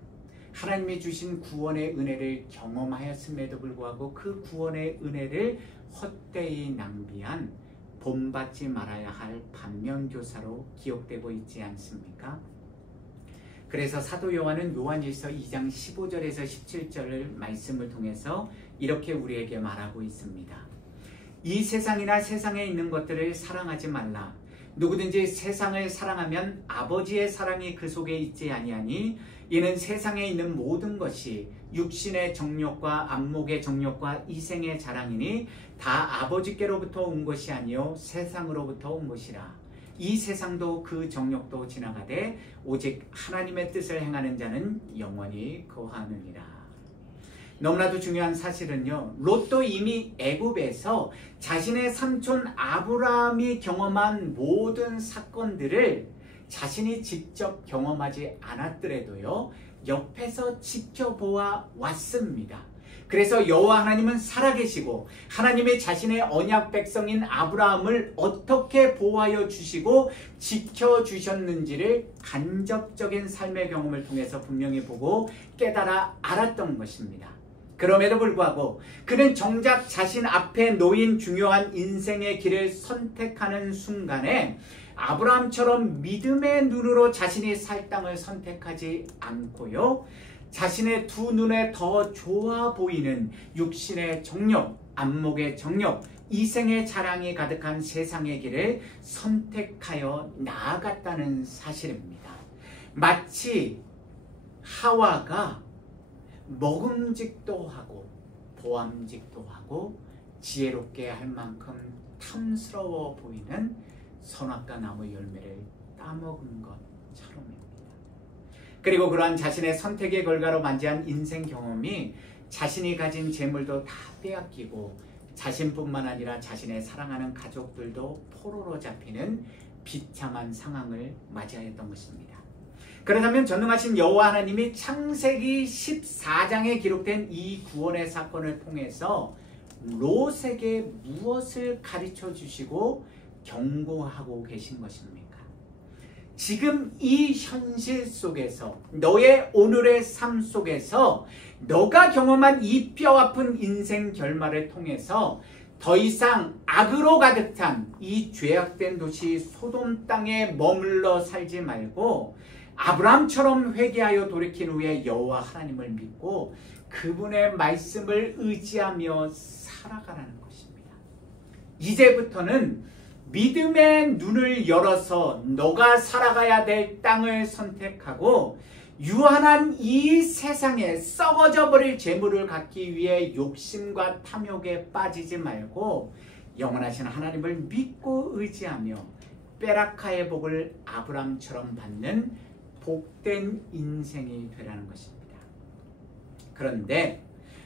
하나님이 주신 구원의 은혜를 경험하였음에도 불구하고 그 구원의 은혜를 헛되이 낭비한 본받지 말아야 할 반면교사로 기억되고 있지 않습니까? 그래서 사도 요한은 요한일서 2장 15절에서 17절을 말씀을 통해서 이렇게 우리에게 말하고 있습니다. 이 세상이나 세상에 있는 것들을 사랑하지 말라. 누구든지 세상을 사랑하면 아버지의 사랑이 그 속에 있지 아니하니 이는 세상에 있는 모든 것이 육신의 정욕과 안목의 정욕과 이생의 자랑이니 다 아버지께로부터 온 것이 아니요 세상으로부터 온 것이라. 이 세상도 그 정욕도 지나가되 오직 하나님의 뜻을 행하는 자는 영원히 거하느니라. 너무나도 중요한 사실은요, 롯도 이미 애굽에서 자신의 삼촌 아브라함이 경험한 모든 사건들을 자신이 직접 경험하지 않았더라도요, 옆에서 지켜보아 왔습니다. 그래서 여호와 하나님은 살아계시고 하나님이 자신의 언약 백성인 아브라함을 어떻게 보호하여 주시고 지켜주셨는지를 간접적인 삶의 경험을 통해서 분명히 보고 깨달아 알았던 것입니다. 그럼에도 불구하고 그는 정작 자신 앞에 놓인 중요한 인생의 길을 선택하는 순간에 아브라함처럼 믿음의 눈으로 자신이 살 땅을 선택하지 않고요, 자신의 두 눈에 더 좋아 보이는 육신의 정욕, 안목의 정욕, 이생의 자랑이 가득한 세상의 길을 선택하여 나아갔다는 사실입니다. 마치 하와가 먹음직도 하고 보암직도 하고 지혜롭게 할 만큼 탐스러워 보이는 선악과 나무 열매를 따먹은 것처럼입니다. 그리고 그러한 자신의 선택의 결과로 만지한 인생 경험이 자신이 가진 재물도 다 빼앗기고 자신뿐만 아니라 자신의 사랑하는 가족들도 포로로 잡히는 비참한 상황을 맞이하였던 것입니다. 그렇다면 전능하신 여호와 하나님이 창세기 14장에 기록된 이 구원의 사건을 통해서 롯에게 무엇을 가르쳐 주시고 경고하고 계신 것입니까? 지금 이 현실 속에서, 너의 오늘의 삶 속에서 너가 경험한 이 뼈아픈 인생 결말을 통해서 더 이상 악으로 가득 찬 이 죄악된 도시 소돔 땅에 머물러 살지 말고 아브라함처럼 회개하여 돌이킨 후에 여호와 하나님을 믿고 그분의 말씀을 의지하며 살아가라는 것입니다. 이제부터는 믿음의 눈을 열어서 너가 살아가야 될 땅을 선택하고 유한한 이 세상에 썩어져 버릴 재물을 갖기 위해 욕심과 탐욕에 빠지지 말고 영원하신 하나님을 믿고 의지하며 베라카의 복을 아브람처럼 받는 복된 인생이 되라는 것입니다. 그런데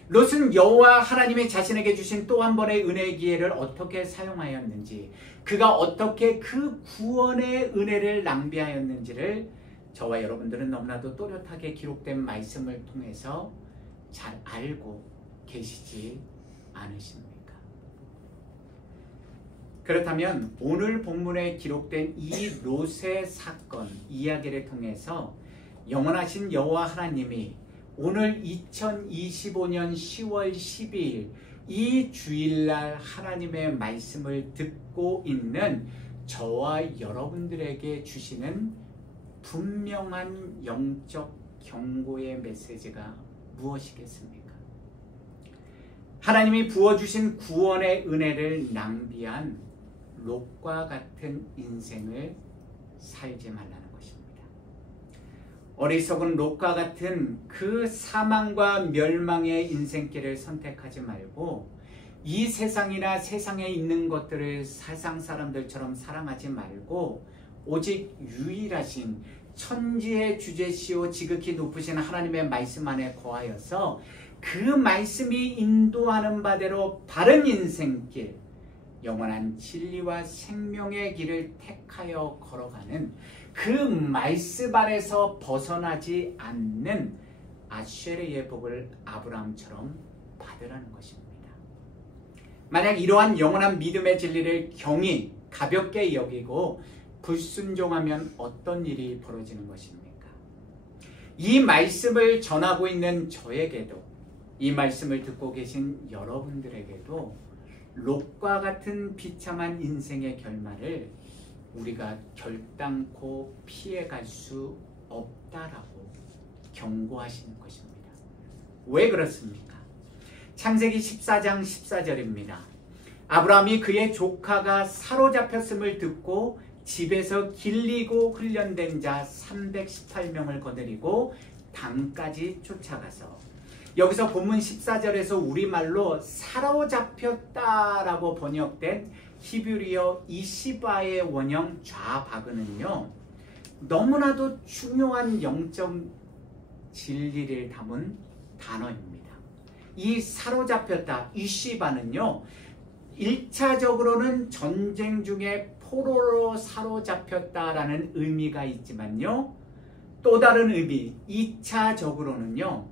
롯은 여호와 하나님이 자신에게 주신 또 한 번의 은혜의 기회를 어떻게 사용하였는지, 그가 어떻게 그 구원의 은혜를 낭비하였는지를 저와 여러분들은 너무나도 또렷하게 기록된 말씀을 통해서 잘 알고 계시지 않으십니까? 그렇다면 오늘 본문에 기록된 이 롯의 사건 이야기를 통해서 영원하신 여호와 하나님이 오늘 2025년 10월 12일 이 주일날 하나님의 말씀을 듣고 있는 저와 여러분들에게 주시는 분명한 영적 경고의 메시지가 무엇이겠습니까? 하나님이 부어주신 구원의 은혜를 낭비한 롯과 같은 인생을 살지 말라는 것입니다. 어리석은 롯과 같은 그 사망과 멸망의 인생길을 선택하지 말고 이 세상이나 세상에 있는 것들을 세상 사람들처럼 사랑하지 말고 오직 유일하신 천지의 주제시오 지극히 높으신 하나님의 말씀 안에 거하여서 그 말씀이 인도하는 바대로 바른 인생길, 영원한 진리와 생명의 길을 택하여 걸어가는 그 말씀 안에서 벗어나지 않는 아쉐르의 복을 아브라함처럼 받으라는 것입니다. 만약 이러한 영원한 믿음의 진리를 경히 가볍게 여기고 불순종하면 어떤 일이 벌어지는 것입니까? 이 말씀을 전하고 있는 저에게도, 이 말씀을 듣고 계신 여러분들에게도 롯과 같은 비참한 인생의 결말을 우리가 결단코 피해갈 수 없다라고 경고하시는 것입니다. 왜 그렇습니까? 창세기 14장 14절입니다. 아브라함이 그의 조카가 사로잡혔음을 듣고 집에서 길리고 훈련된 자 318명을 거느리고 단까지 쫓아가서, 여기서 본문 14절에서 우리말로 사로잡혔다라고 번역된 히브리어 이시바의 원형 좌바그는요, 너무나도 중요한 영적 진리를 담은 단어입니다. 이 사로잡혔다, 이시바는요, 1차적으로는 전쟁 중에 포로로 사로잡혔다라는 의미가 있지만요, 또 다른 의미, 2차적으로는요,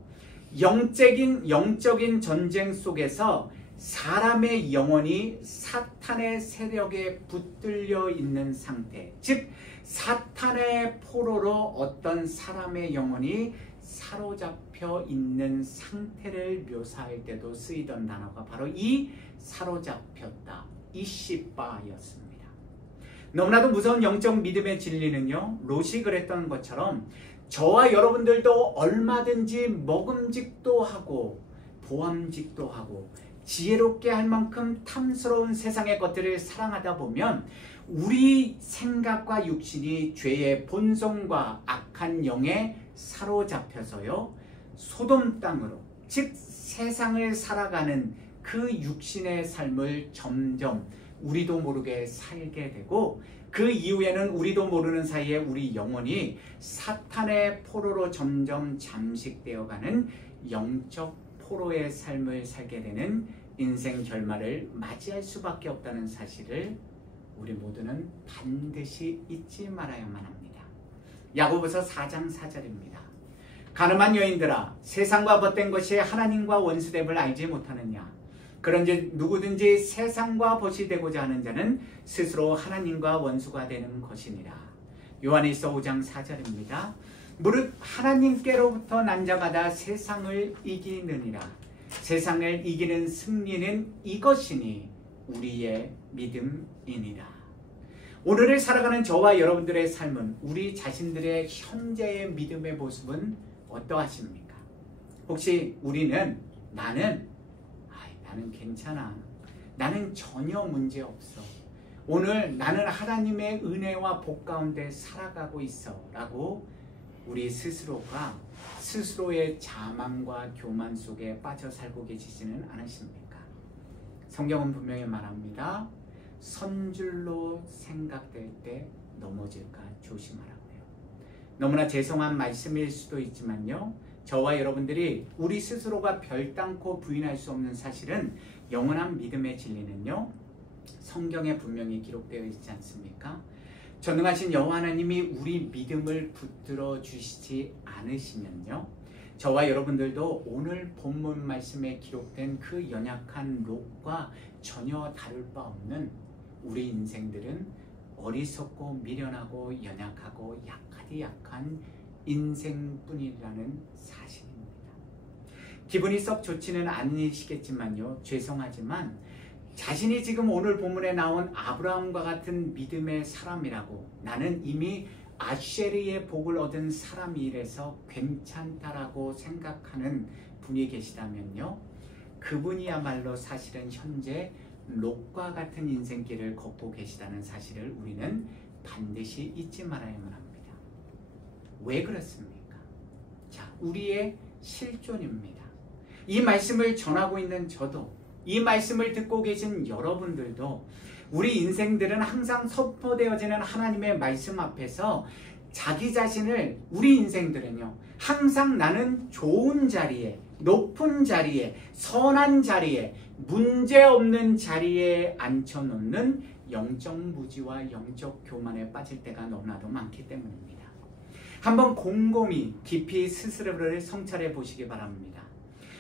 영적인 전쟁 속에서 사람의 영혼이 사탄의 세력에 붙들려 있는 상태, 즉 사탄의 포로로 어떤 사람의 영혼이 사로잡혀 있는 상태를 묘사할 때도 쓰이던 단어가 바로 이 사로잡혔다, 이시바였습니다. 너무나도 무서운 영적 믿음의 진리는요, 롯이 그랬던 것처럼 저와 여러분들도 얼마든지 먹음직도 하고 보암직도 하고 지혜롭게 할 만큼 탐스러운 세상의 것들을 사랑하다 보면 우리 생각과 육신이 죄의 본성과 악한 영에 사로잡혀서요, 소돔 땅으로, 즉 세상을 살아가는 그 육신의 삶을 점점 우리도 모르게 살게 되고, 그 이후에는 우리도 모르는 사이에 우리 영혼이 사탄의 포로로 점점 잠식되어가는 영적 포로의 삶을 살게 되는 인생 결말을 맞이할 수밖에 없다는 사실을 우리 모두는 반드시 잊지 말아야만 합니다. 야고보서 4장 4절입니다. 가늠한 여인들아, 세상과 벗된 것이 하나님과 원수됨을 알지 못하느냐? 그런즉 누구든지 세상과 벗이 되고자 하는 자는 스스로 하나님과 원수가 되는 것이니라. 요한일서 5장 4절입니다. 무릇 하나님께로부터 난자마다 세상을 이기느니라. 세상을 이기는 승리는 이것이니 우리의 믿음이니라. 오늘을 살아가는 저와 여러분들의 삶은, 우리 자신들의 현재의 믿음의 모습은 어떠하십니까? 혹시 우리는 나는 괜찮아, 나는 전혀 문제 없어, 오늘 나는 하나님의 은혜와 복 가운데 살아가고 있어 라고 우리 스스로가 스스로의 자만과 교만 속에 빠져 살고 계시지는 않으십니까? 성경은 분명히 말합니다. 선줄로 생각될 때 넘어질까 조심하라고요. 너무나 죄송한 말씀일 수도 있지만요, 저와 여러분들이 우리 스스로가 별단코 부인할 수 없는 사실은, 영원한 믿음의 진리는요, 성경에 분명히 기록되어 있지 않습니까? 전능하신 여호와 하나님이 우리 믿음을 붙들어 주시지 않으시면요, 저와 여러분들도 오늘 본문 말씀에 기록된 그 연약한 롯과 전혀 다를 바 없는 우리 인생들은 어리석고 미련하고 연약하고 약한 인생뿐이라는 사실입니다. 기분이 썩 좋지는 않으시겠지만요, 죄송하지만 자신이 지금 오늘 본문에 나온 아브라함과 같은 믿음의 사람이라고, 나는 이미 아쉐르의 복을 얻은 사람이라서 괜찮다라고 생각하는 분이 계시다면요, 그분이야말로 사실은 현재 롯과 같은 인생길을 걷고 계시다는 사실을 우리는 반드시 잊지 말아야만 합니다. 왜 그렇습니까? 자, 우리의 실존입니다. 이 말씀을 전하고 있는 저도, 이 말씀을 듣고 계신 여러분들도, 우리 인생들은 항상 선포되어지는 하나님의 말씀 앞에서 자기 자신을 우리 인생들은요 항상 나는 좋은 자리에, 높은 자리에, 선한 자리에, 문제없는 자리에 앉혀놓는 영적 무지와 영적 교만에 빠질 때가 너무나도 많기 때문입니다. 한번 곰곰이 깊이 스스로를 성찰해 보시기 바랍니다.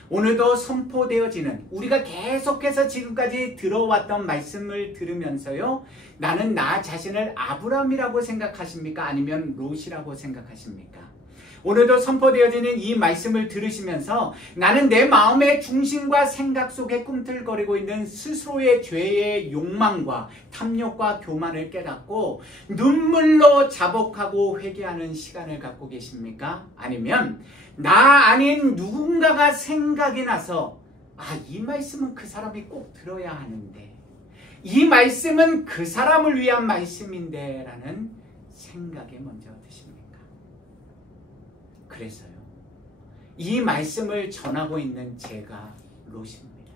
오늘도 선포되어지는 우리가 계속해서 지금까지 들어왔던 말씀을 들으면서요 나는 나 자신을 아브라함이라고 생각하십니까? 아니면 롯이라고 생각하십니까? 오늘도 선포되어지는 이 말씀을 들으시면서 나는 내 마음의 중심과 생각 속에 꿈틀거리고 있는 스스로의 죄의 욕망과 탐욕과 교만을 깨닫고 눈물로 자복하고 회개하는 시간을 갖고 계십니까? 아니면 나 아닌 누군가가 생각이 나서 이 말씀은 그 사람이 꼭 들어야 하는데, 이 말씀은 그 사람을 위한 말씀인데 라는 생각에 먼저 드십니까? 그래서요 이 말씀을 전하고 있는 제가 롯입니다.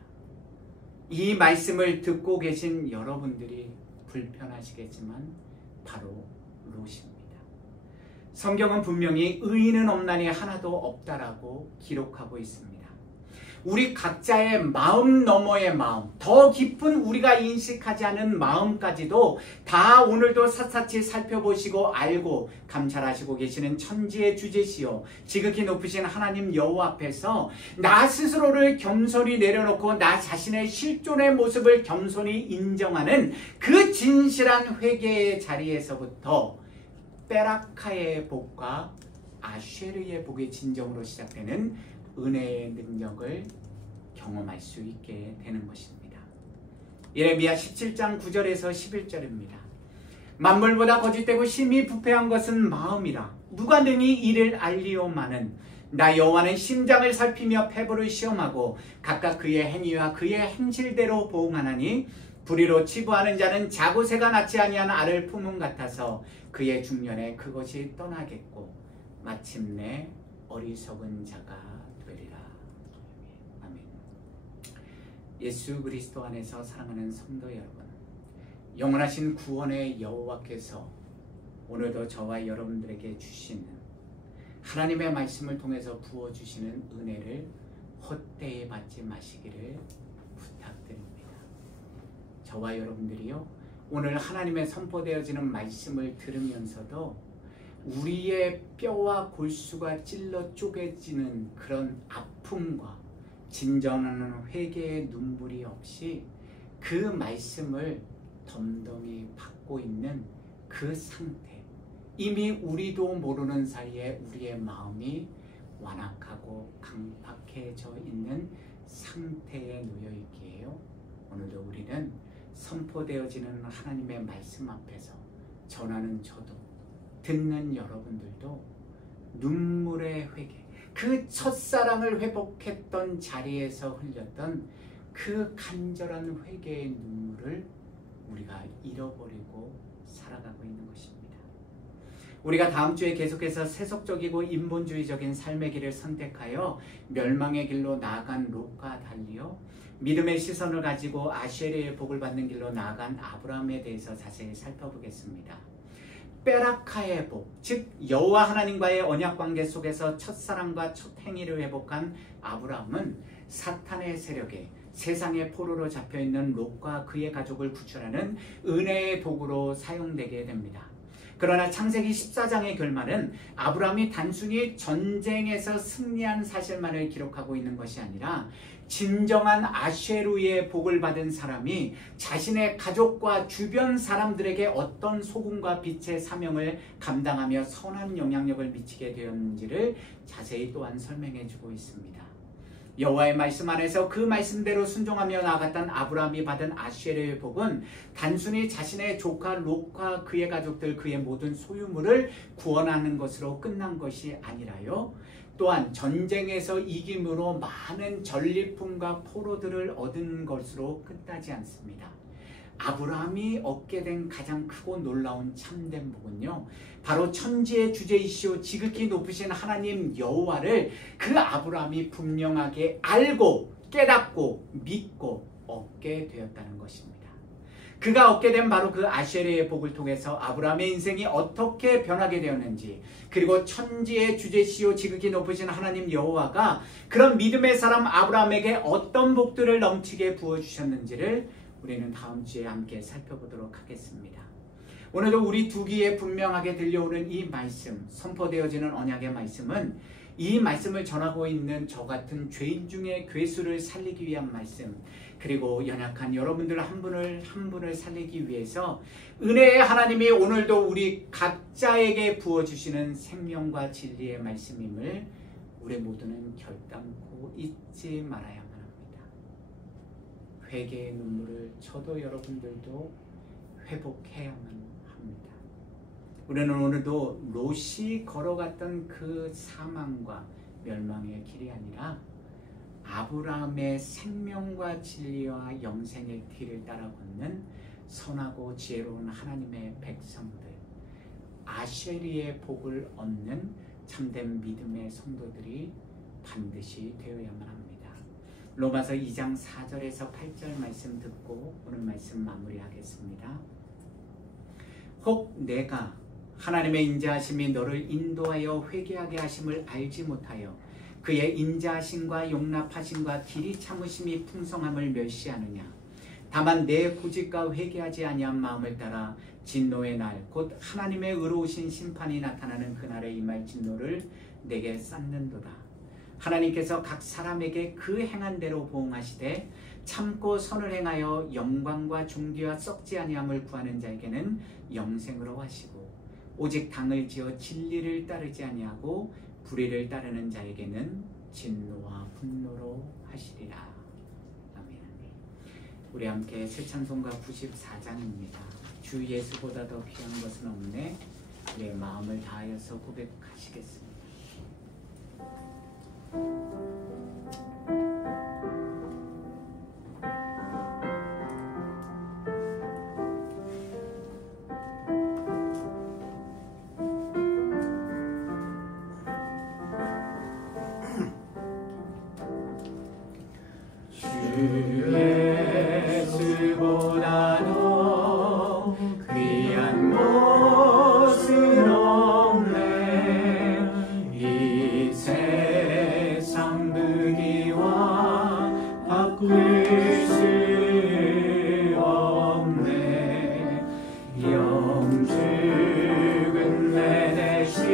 이 말씀을 듣고 계신 여러분들이 불편하시겠지만 바로 롯입니다. 성경은 분명히 의인은 없나니 하나도 없다라고 기록하고 있습니다. 우리 각자의 마음 너머의 마음, 더 깊은 우리가 인식하지 않은 마음까지도 다 오늘도 샅샅이 살펴보시고 알고 감찰하시고 계시는 천지의 주제시요 지극히 높으신 하나님 여호와 앞에서 나 스스로를 겸손히 내려놓고 나 자신의 실존의 모습을 겸손히 인정하는 그 진실한 회개의 자리에서부터 베라카의 복과 아쉐르의 복의 진정으로 시작되는 은혜의 능력을 경험할 수 있게 되는 것입니다. 예레미야 17장 9절에서 11절입니다. 만물보다 거짓되고 심히 부패한 것은 마음이라. 누가 능히 이를 알리오마는 나 여호와는 심장을 살피며 패부를 시험하고 각각 그의 행위와 그의 행실대로 보응하나니 불의로 치부하는 자는 자고새가 낳지 아니한 알을 품은 같아서 그의 중년에 그것이 떠나겠고 마침내 어리석은 자가 되리라. 아멘. 예수 그리스도 안에서 사랑하는 성도 여러분, 영원하신 구원의 여호와께서 오늘도 저와 여러분들에게 주시는 하나님의 말씀을 통해서 부어주시는 은혜를 헛되이 받지 마시기를 부탁드립니다. 저와 여러분들이요 오늘 하나님의 선포되어지는 말씀을 들으면서도 우리의 뼈와 골수가 찔러 쪼개지는 그런 아픔과 진정하는 회개의 눈물이 없이 그 말씀을 덤덤히 받고 있는 그 상태, 이미 우리도 모르는 사이에 우리의 마음이 완악하고 강팍해져 있는 상태에 놓여 있기에요 오늘도 우리는 선포되어지는 하나님의 말씀 앞에서 전하는 저도 듣는 여러분들도 눈물의 회개, 그 첫사랑을 회복했던 자리에서 흘렸던 그 간절한 회개의 눈물을 우리가 잃어버리고 살아가고 있는 것입니다. 우리가 다음 주에 계속해서 세속적이고 인본주의적인 삶의 길을 선택하여 멸망의 길로 나아간 롯과 달리어 믿음의 시선을 가지고 아쉐르의 복을 받는 길로 나아간 아브라함에 대해서 자세히 살펴보겠습니다. 베라카의 복, 즉 여호와 하나님과의 언약관계 속에서 첫사랑과 첫 행위를 회복한 아브라함은 사탄의 세력에 세상의 포로로 잡혀있는 롯과 그의 가족을 구출하는 은혜의 도구로 사용되게 됩니다. 그러나 창세기 14장의 결말은 아브라함이 단순히 전쟁에서 승리한 사실만을 기록하고 있는 것이 아니라 진정한 아쉐루의 복을 받은 사람이 자신의 가족과 주변 사람들에게 어떤 소금과 빛의 사명을 감당하며 선한 영향력을 미치게 되었는지를 자세히 또한 설명해 주고 있습니다. 여호와의 말씀 안에서 그 말씀대로 순종하며 나아갔던 아브라함이 받은 아쉐르의 복은 단순히 자신의 조카 롯과 그의 가족들, 그의 모든 소유물을 구원하는 것으로 끝난 것이 아니라요, 또한 전쟁에서 이김으로 많은 전리품과 포로들을 얻은 것으로 끝나지 않습니다. 아브라함이 얻게 된 가장 크고 놀라운 참된 복은요, 바로 천지의 주제이시오 지극히 높으신 하나님 여호와를 그 아브라함이 분명하게 알고 깨닫고 믿고 얻게 되었다는 것입니다. 그가 얻게 된 바로 그 아쉐르의 복을 통해서 아브라함의 인생이 어떻게 변하게 되었는지, 그리고 천지의 주제시요 지극히 높으신 하나님 여호와가 그런 믿음의 사람 아브라함에게 어떤 복들을 넘치게 부어주셨는지를 우리는 다음 주에 함께 살펴보도록 하겠습니다. 오늘도 우리 두 귀에 분명하게 들려오는 이 말씀, 선포되어지는 언약의 말씀은 이 말씀을 전하고 있는 저 같은 죄인 중에 괴수를 살리기 위한 말씀, 그리고 연약한 여러분들 한 분을 살리기 위해서 은혜의 하나님이 오늘도 우리 각자에게 부어주시는 생명과 진리의 말씀임을 우리 모두는 결단코 잊지 말아야만 합니다. 회개의 눈물을 저도 여러분들도 회복해야만 합니다. 우리는 오늘도 롯이 걸어갔던 그 사망과 멸망의 길이 아니라 아브라함의 생명과 진리와 영생의 길을 따라 걷는 선하고 지혜로운 하나님의 백성들, 아쉐리의 복을 얻는 참된 믿음의 성도들이 반드시 되어야만 합니다. 로마서 2장 4절에서 8절 말씀 듣고 오늘 말씀 마무리하겠습니다. 혹 내가 하나님의 인자하심이 너를 인도하여 회개하게 하심을 알지 못하여 그의 인자하심과 용납하심과 길이 참으심이 풍성함을 멸시하느냐. 다만 내 고집과 회개하지 아니한 마음을 따라 진노의 날 곧 하나님의 의로우신 심판이 나타나는 그날에 임할 진노를 내게 쌓는도다. 하나님께서 각 사람에게 그 행한 대로 보응하시되 참고 선을 행하여 영광과 존귀와 썩지 아니함을 구하는 자에게는 영생으로 하시고 오직 당을 지어 진리를 따르지 아니하고 불의를 따르는 자에게는 진노와 분노로 하시리라. 아멘. 우리 함께 새 찬송가 94장입니다. 주 예수보다 더 귀한 것은 없네. 우리의 마음을 다하여서 고백하시겠습니다. 예수보다도 귀한 것은 없네. 이 세상 부귀와 바꿀 수 없네. 영죽은 내 대신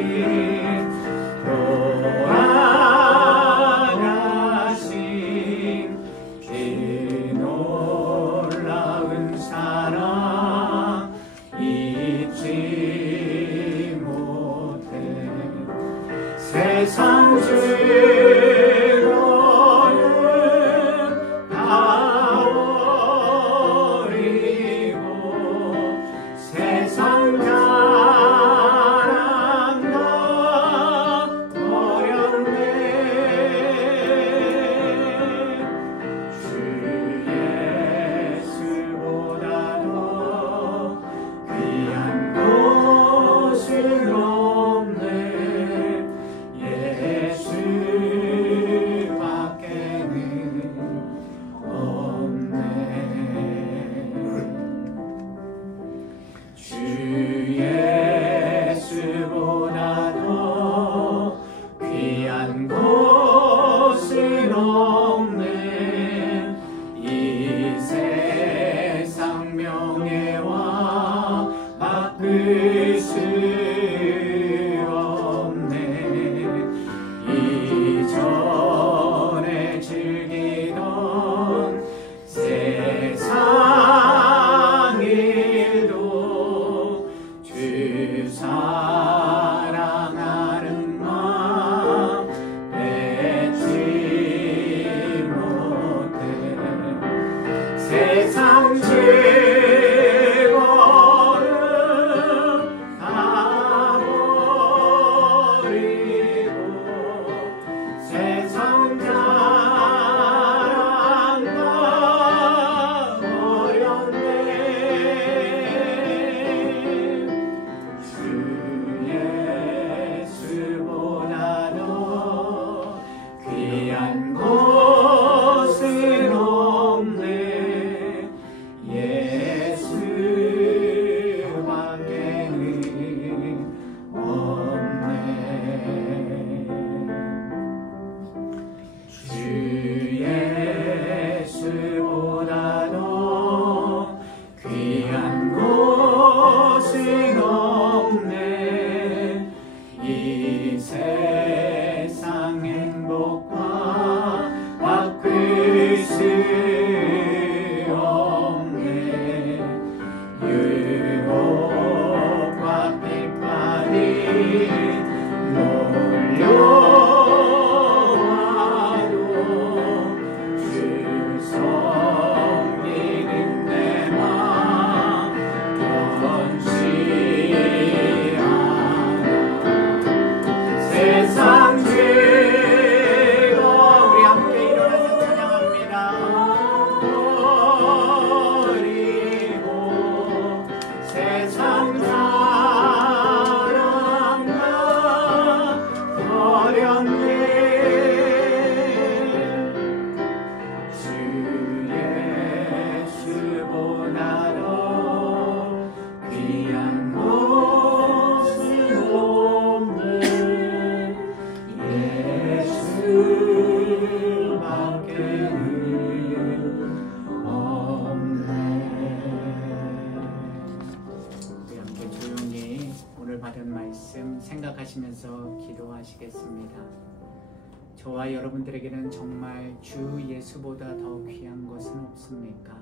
세상 즐거움 다 버리고 세상 자랑 다 버렸네. 주 예수보다도 귀한 것은 없네. 예수보다도 귀한 것은 없네. 이 세상 명예와 바꿀 수 없네. 이전에 즐기던 세상 일도 주 사랑하는 마음 뱉지 못해. 세상 즐거움 다 버리고 세상 자랑 다 버렸네. 주 몰려와도 주 성리는 내 맘 변치 않아. 세상 죄가 우리 함께 일어나서 찬양합니다. 버리고 세상 사랑과 버렸네. 주 예수보다 더 귀한 것은 없네. 예수밖에는 없네. 우리 함께 조용히 오늘 받은 말씀 생각하시면서 기도하시겠습니다. 저와 여러분들에게는 정말 주 예수보다 더 귀한 것은 없습니까?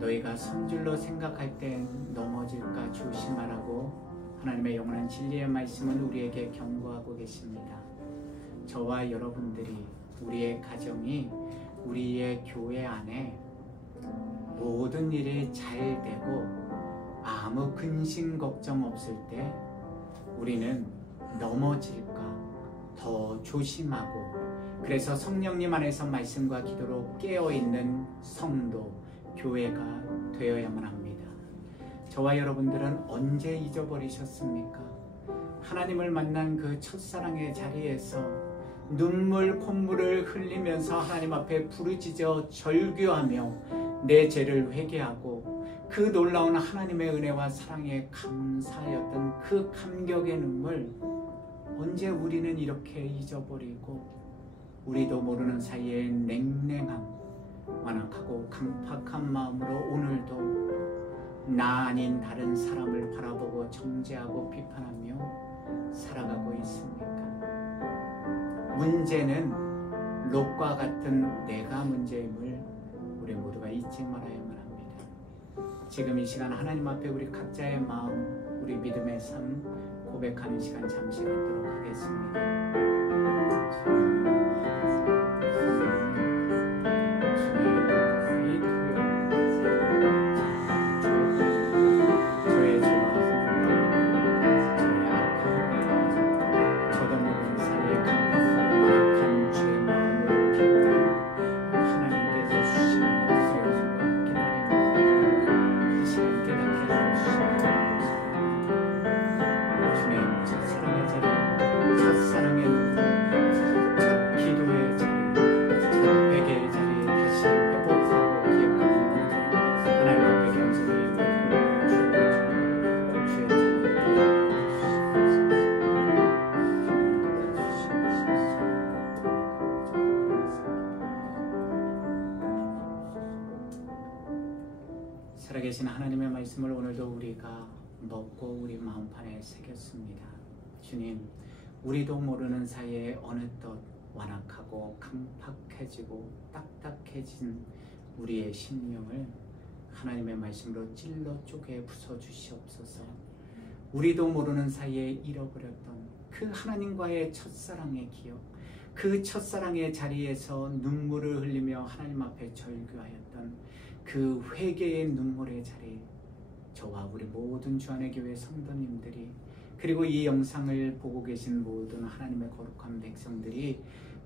너희가 성질로 생각할 땐 넘어질까 조심하라고 하나님의 영원한 진리의 말씀은 우리에게 경고하고 계십니다. 저와 여러분들이, 우리의 가정이, 우리의 교회 안에 모든 일이 잘 되고 아무 근심 걱정 없을 때 우리는 넘어질까 더 조심하고, 그래서 성령님 안에서 말씀과 기도로 깨어있는 성도, 교회가 되어야만 합니다. 저와 여러분들은 언제 잊어버리셨습니까? 하나님을 만난 그 첫사랑의 자리에서 눈물 콧물을 흘리면서 하나님 앞에 부르짖어 절규하며 내 죄를 회개하고 그 놀라운 하나님의 은혜와 사랑에 감사하였던 그 감격의 눈물, 언제 우리는 이렇게 잊어버리고 우리도 모르는 사이에 냉랭한 완악하고 강팍한 마음으로 오늘도 나 아닌 다른 사람을 바라보고 정죄하고 비판하며 살아가고 있습니까? 문제는 롯과 같은 내가 문제임을 우리 모두가 잊지 말아야만 합니다. 지금 이 시간 하나님 앞에 우리 각자의 마음, 우리 믿음의 삶 고백하는 시간 잠시 갖도록 하겠습니다. 살아계신 하나님의 말씀을 오늘도 우리가 먹고 우리 마음판에 새겼습니다. 주님, 우리도 모르는 사이에 어느덧 완악하고 강팍해지고 딱딱해진 우리의 심령을 하나님의 말씀으로 찔러 쪼개 부숴주시옵소서. 우리도 모르는 사이에 잃어버렸던 그 하나님과의 첫사랑의 기억, 그 첫사랑의 자리에서 눈물을 흘리며 하나님 앞에 절규하였던 그 회개의 눈물의 자리, 저와 우리 모든 주안의 교회 성도님들이, 그리고 이 영상을 보고 계신 모든 하나님의 거룩한 백성들이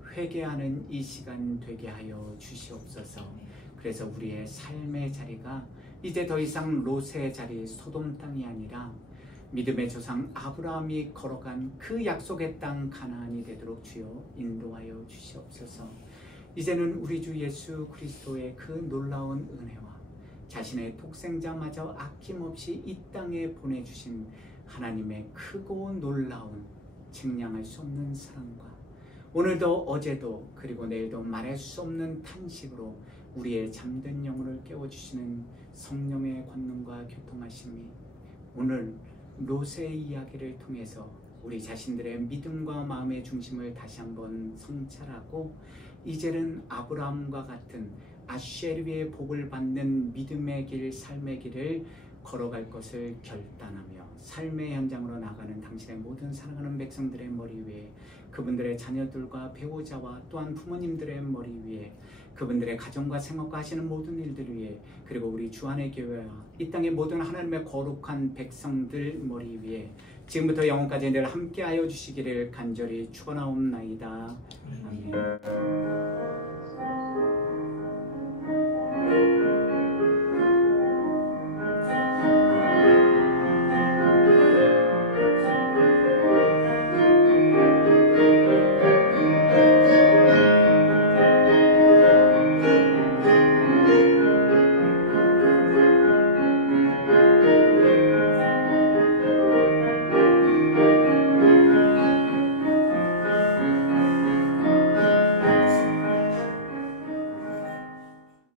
회개하는 이 시간 되게 하여 주시옵소서. 그래서 우리의 삶의 자리가 이제 더 이상 롯의 자리, 소돔 땅이 아니라 믿음의 조상 아브라함이 걸어간 그 약속의 땅 가나안이 되도록 주여 인도하여 주시옵소서. 이제는 우리 주 예수 그리스도의 그 놀라운 은혜와 자신의 독생자마저 아낌없이 이 땅에 보내주신 하나님의 크고 놀라운 측량할 수 없는 사랑과 오늘도 어제도 그리고 내일도 말할 수 없는 탄식으로 우리의 잠든 영혼을 깨워주시는 성령의 권능과 교통하심이 오늘 롯의 이야기를 통해서 우리 자신들의 믿음과 마음의 중심을 다시 한번 성찰하고 이제는 아브라함과 같은 아쉐르의 복을 받는 믿음의 길, 삶의 길을 걸어갈 것을 결단하며 삶의 현장으로 나가는 당신의 모든 사랑하는 백성들의 머리 위에, 그분들의 자녀들과 배우자와 또한 부모님들의 머리 위에, 그분들의 가정과 생업과 하시는 모든 일들 위에, 그리고 우리 주 안의 교회와 이 땅의 모든 하나님의 거룩한 백성들 머리 위에 지금부터 영원까지 늘 함께하여 주시기를 간절히 축원하옵나이다. 아멘.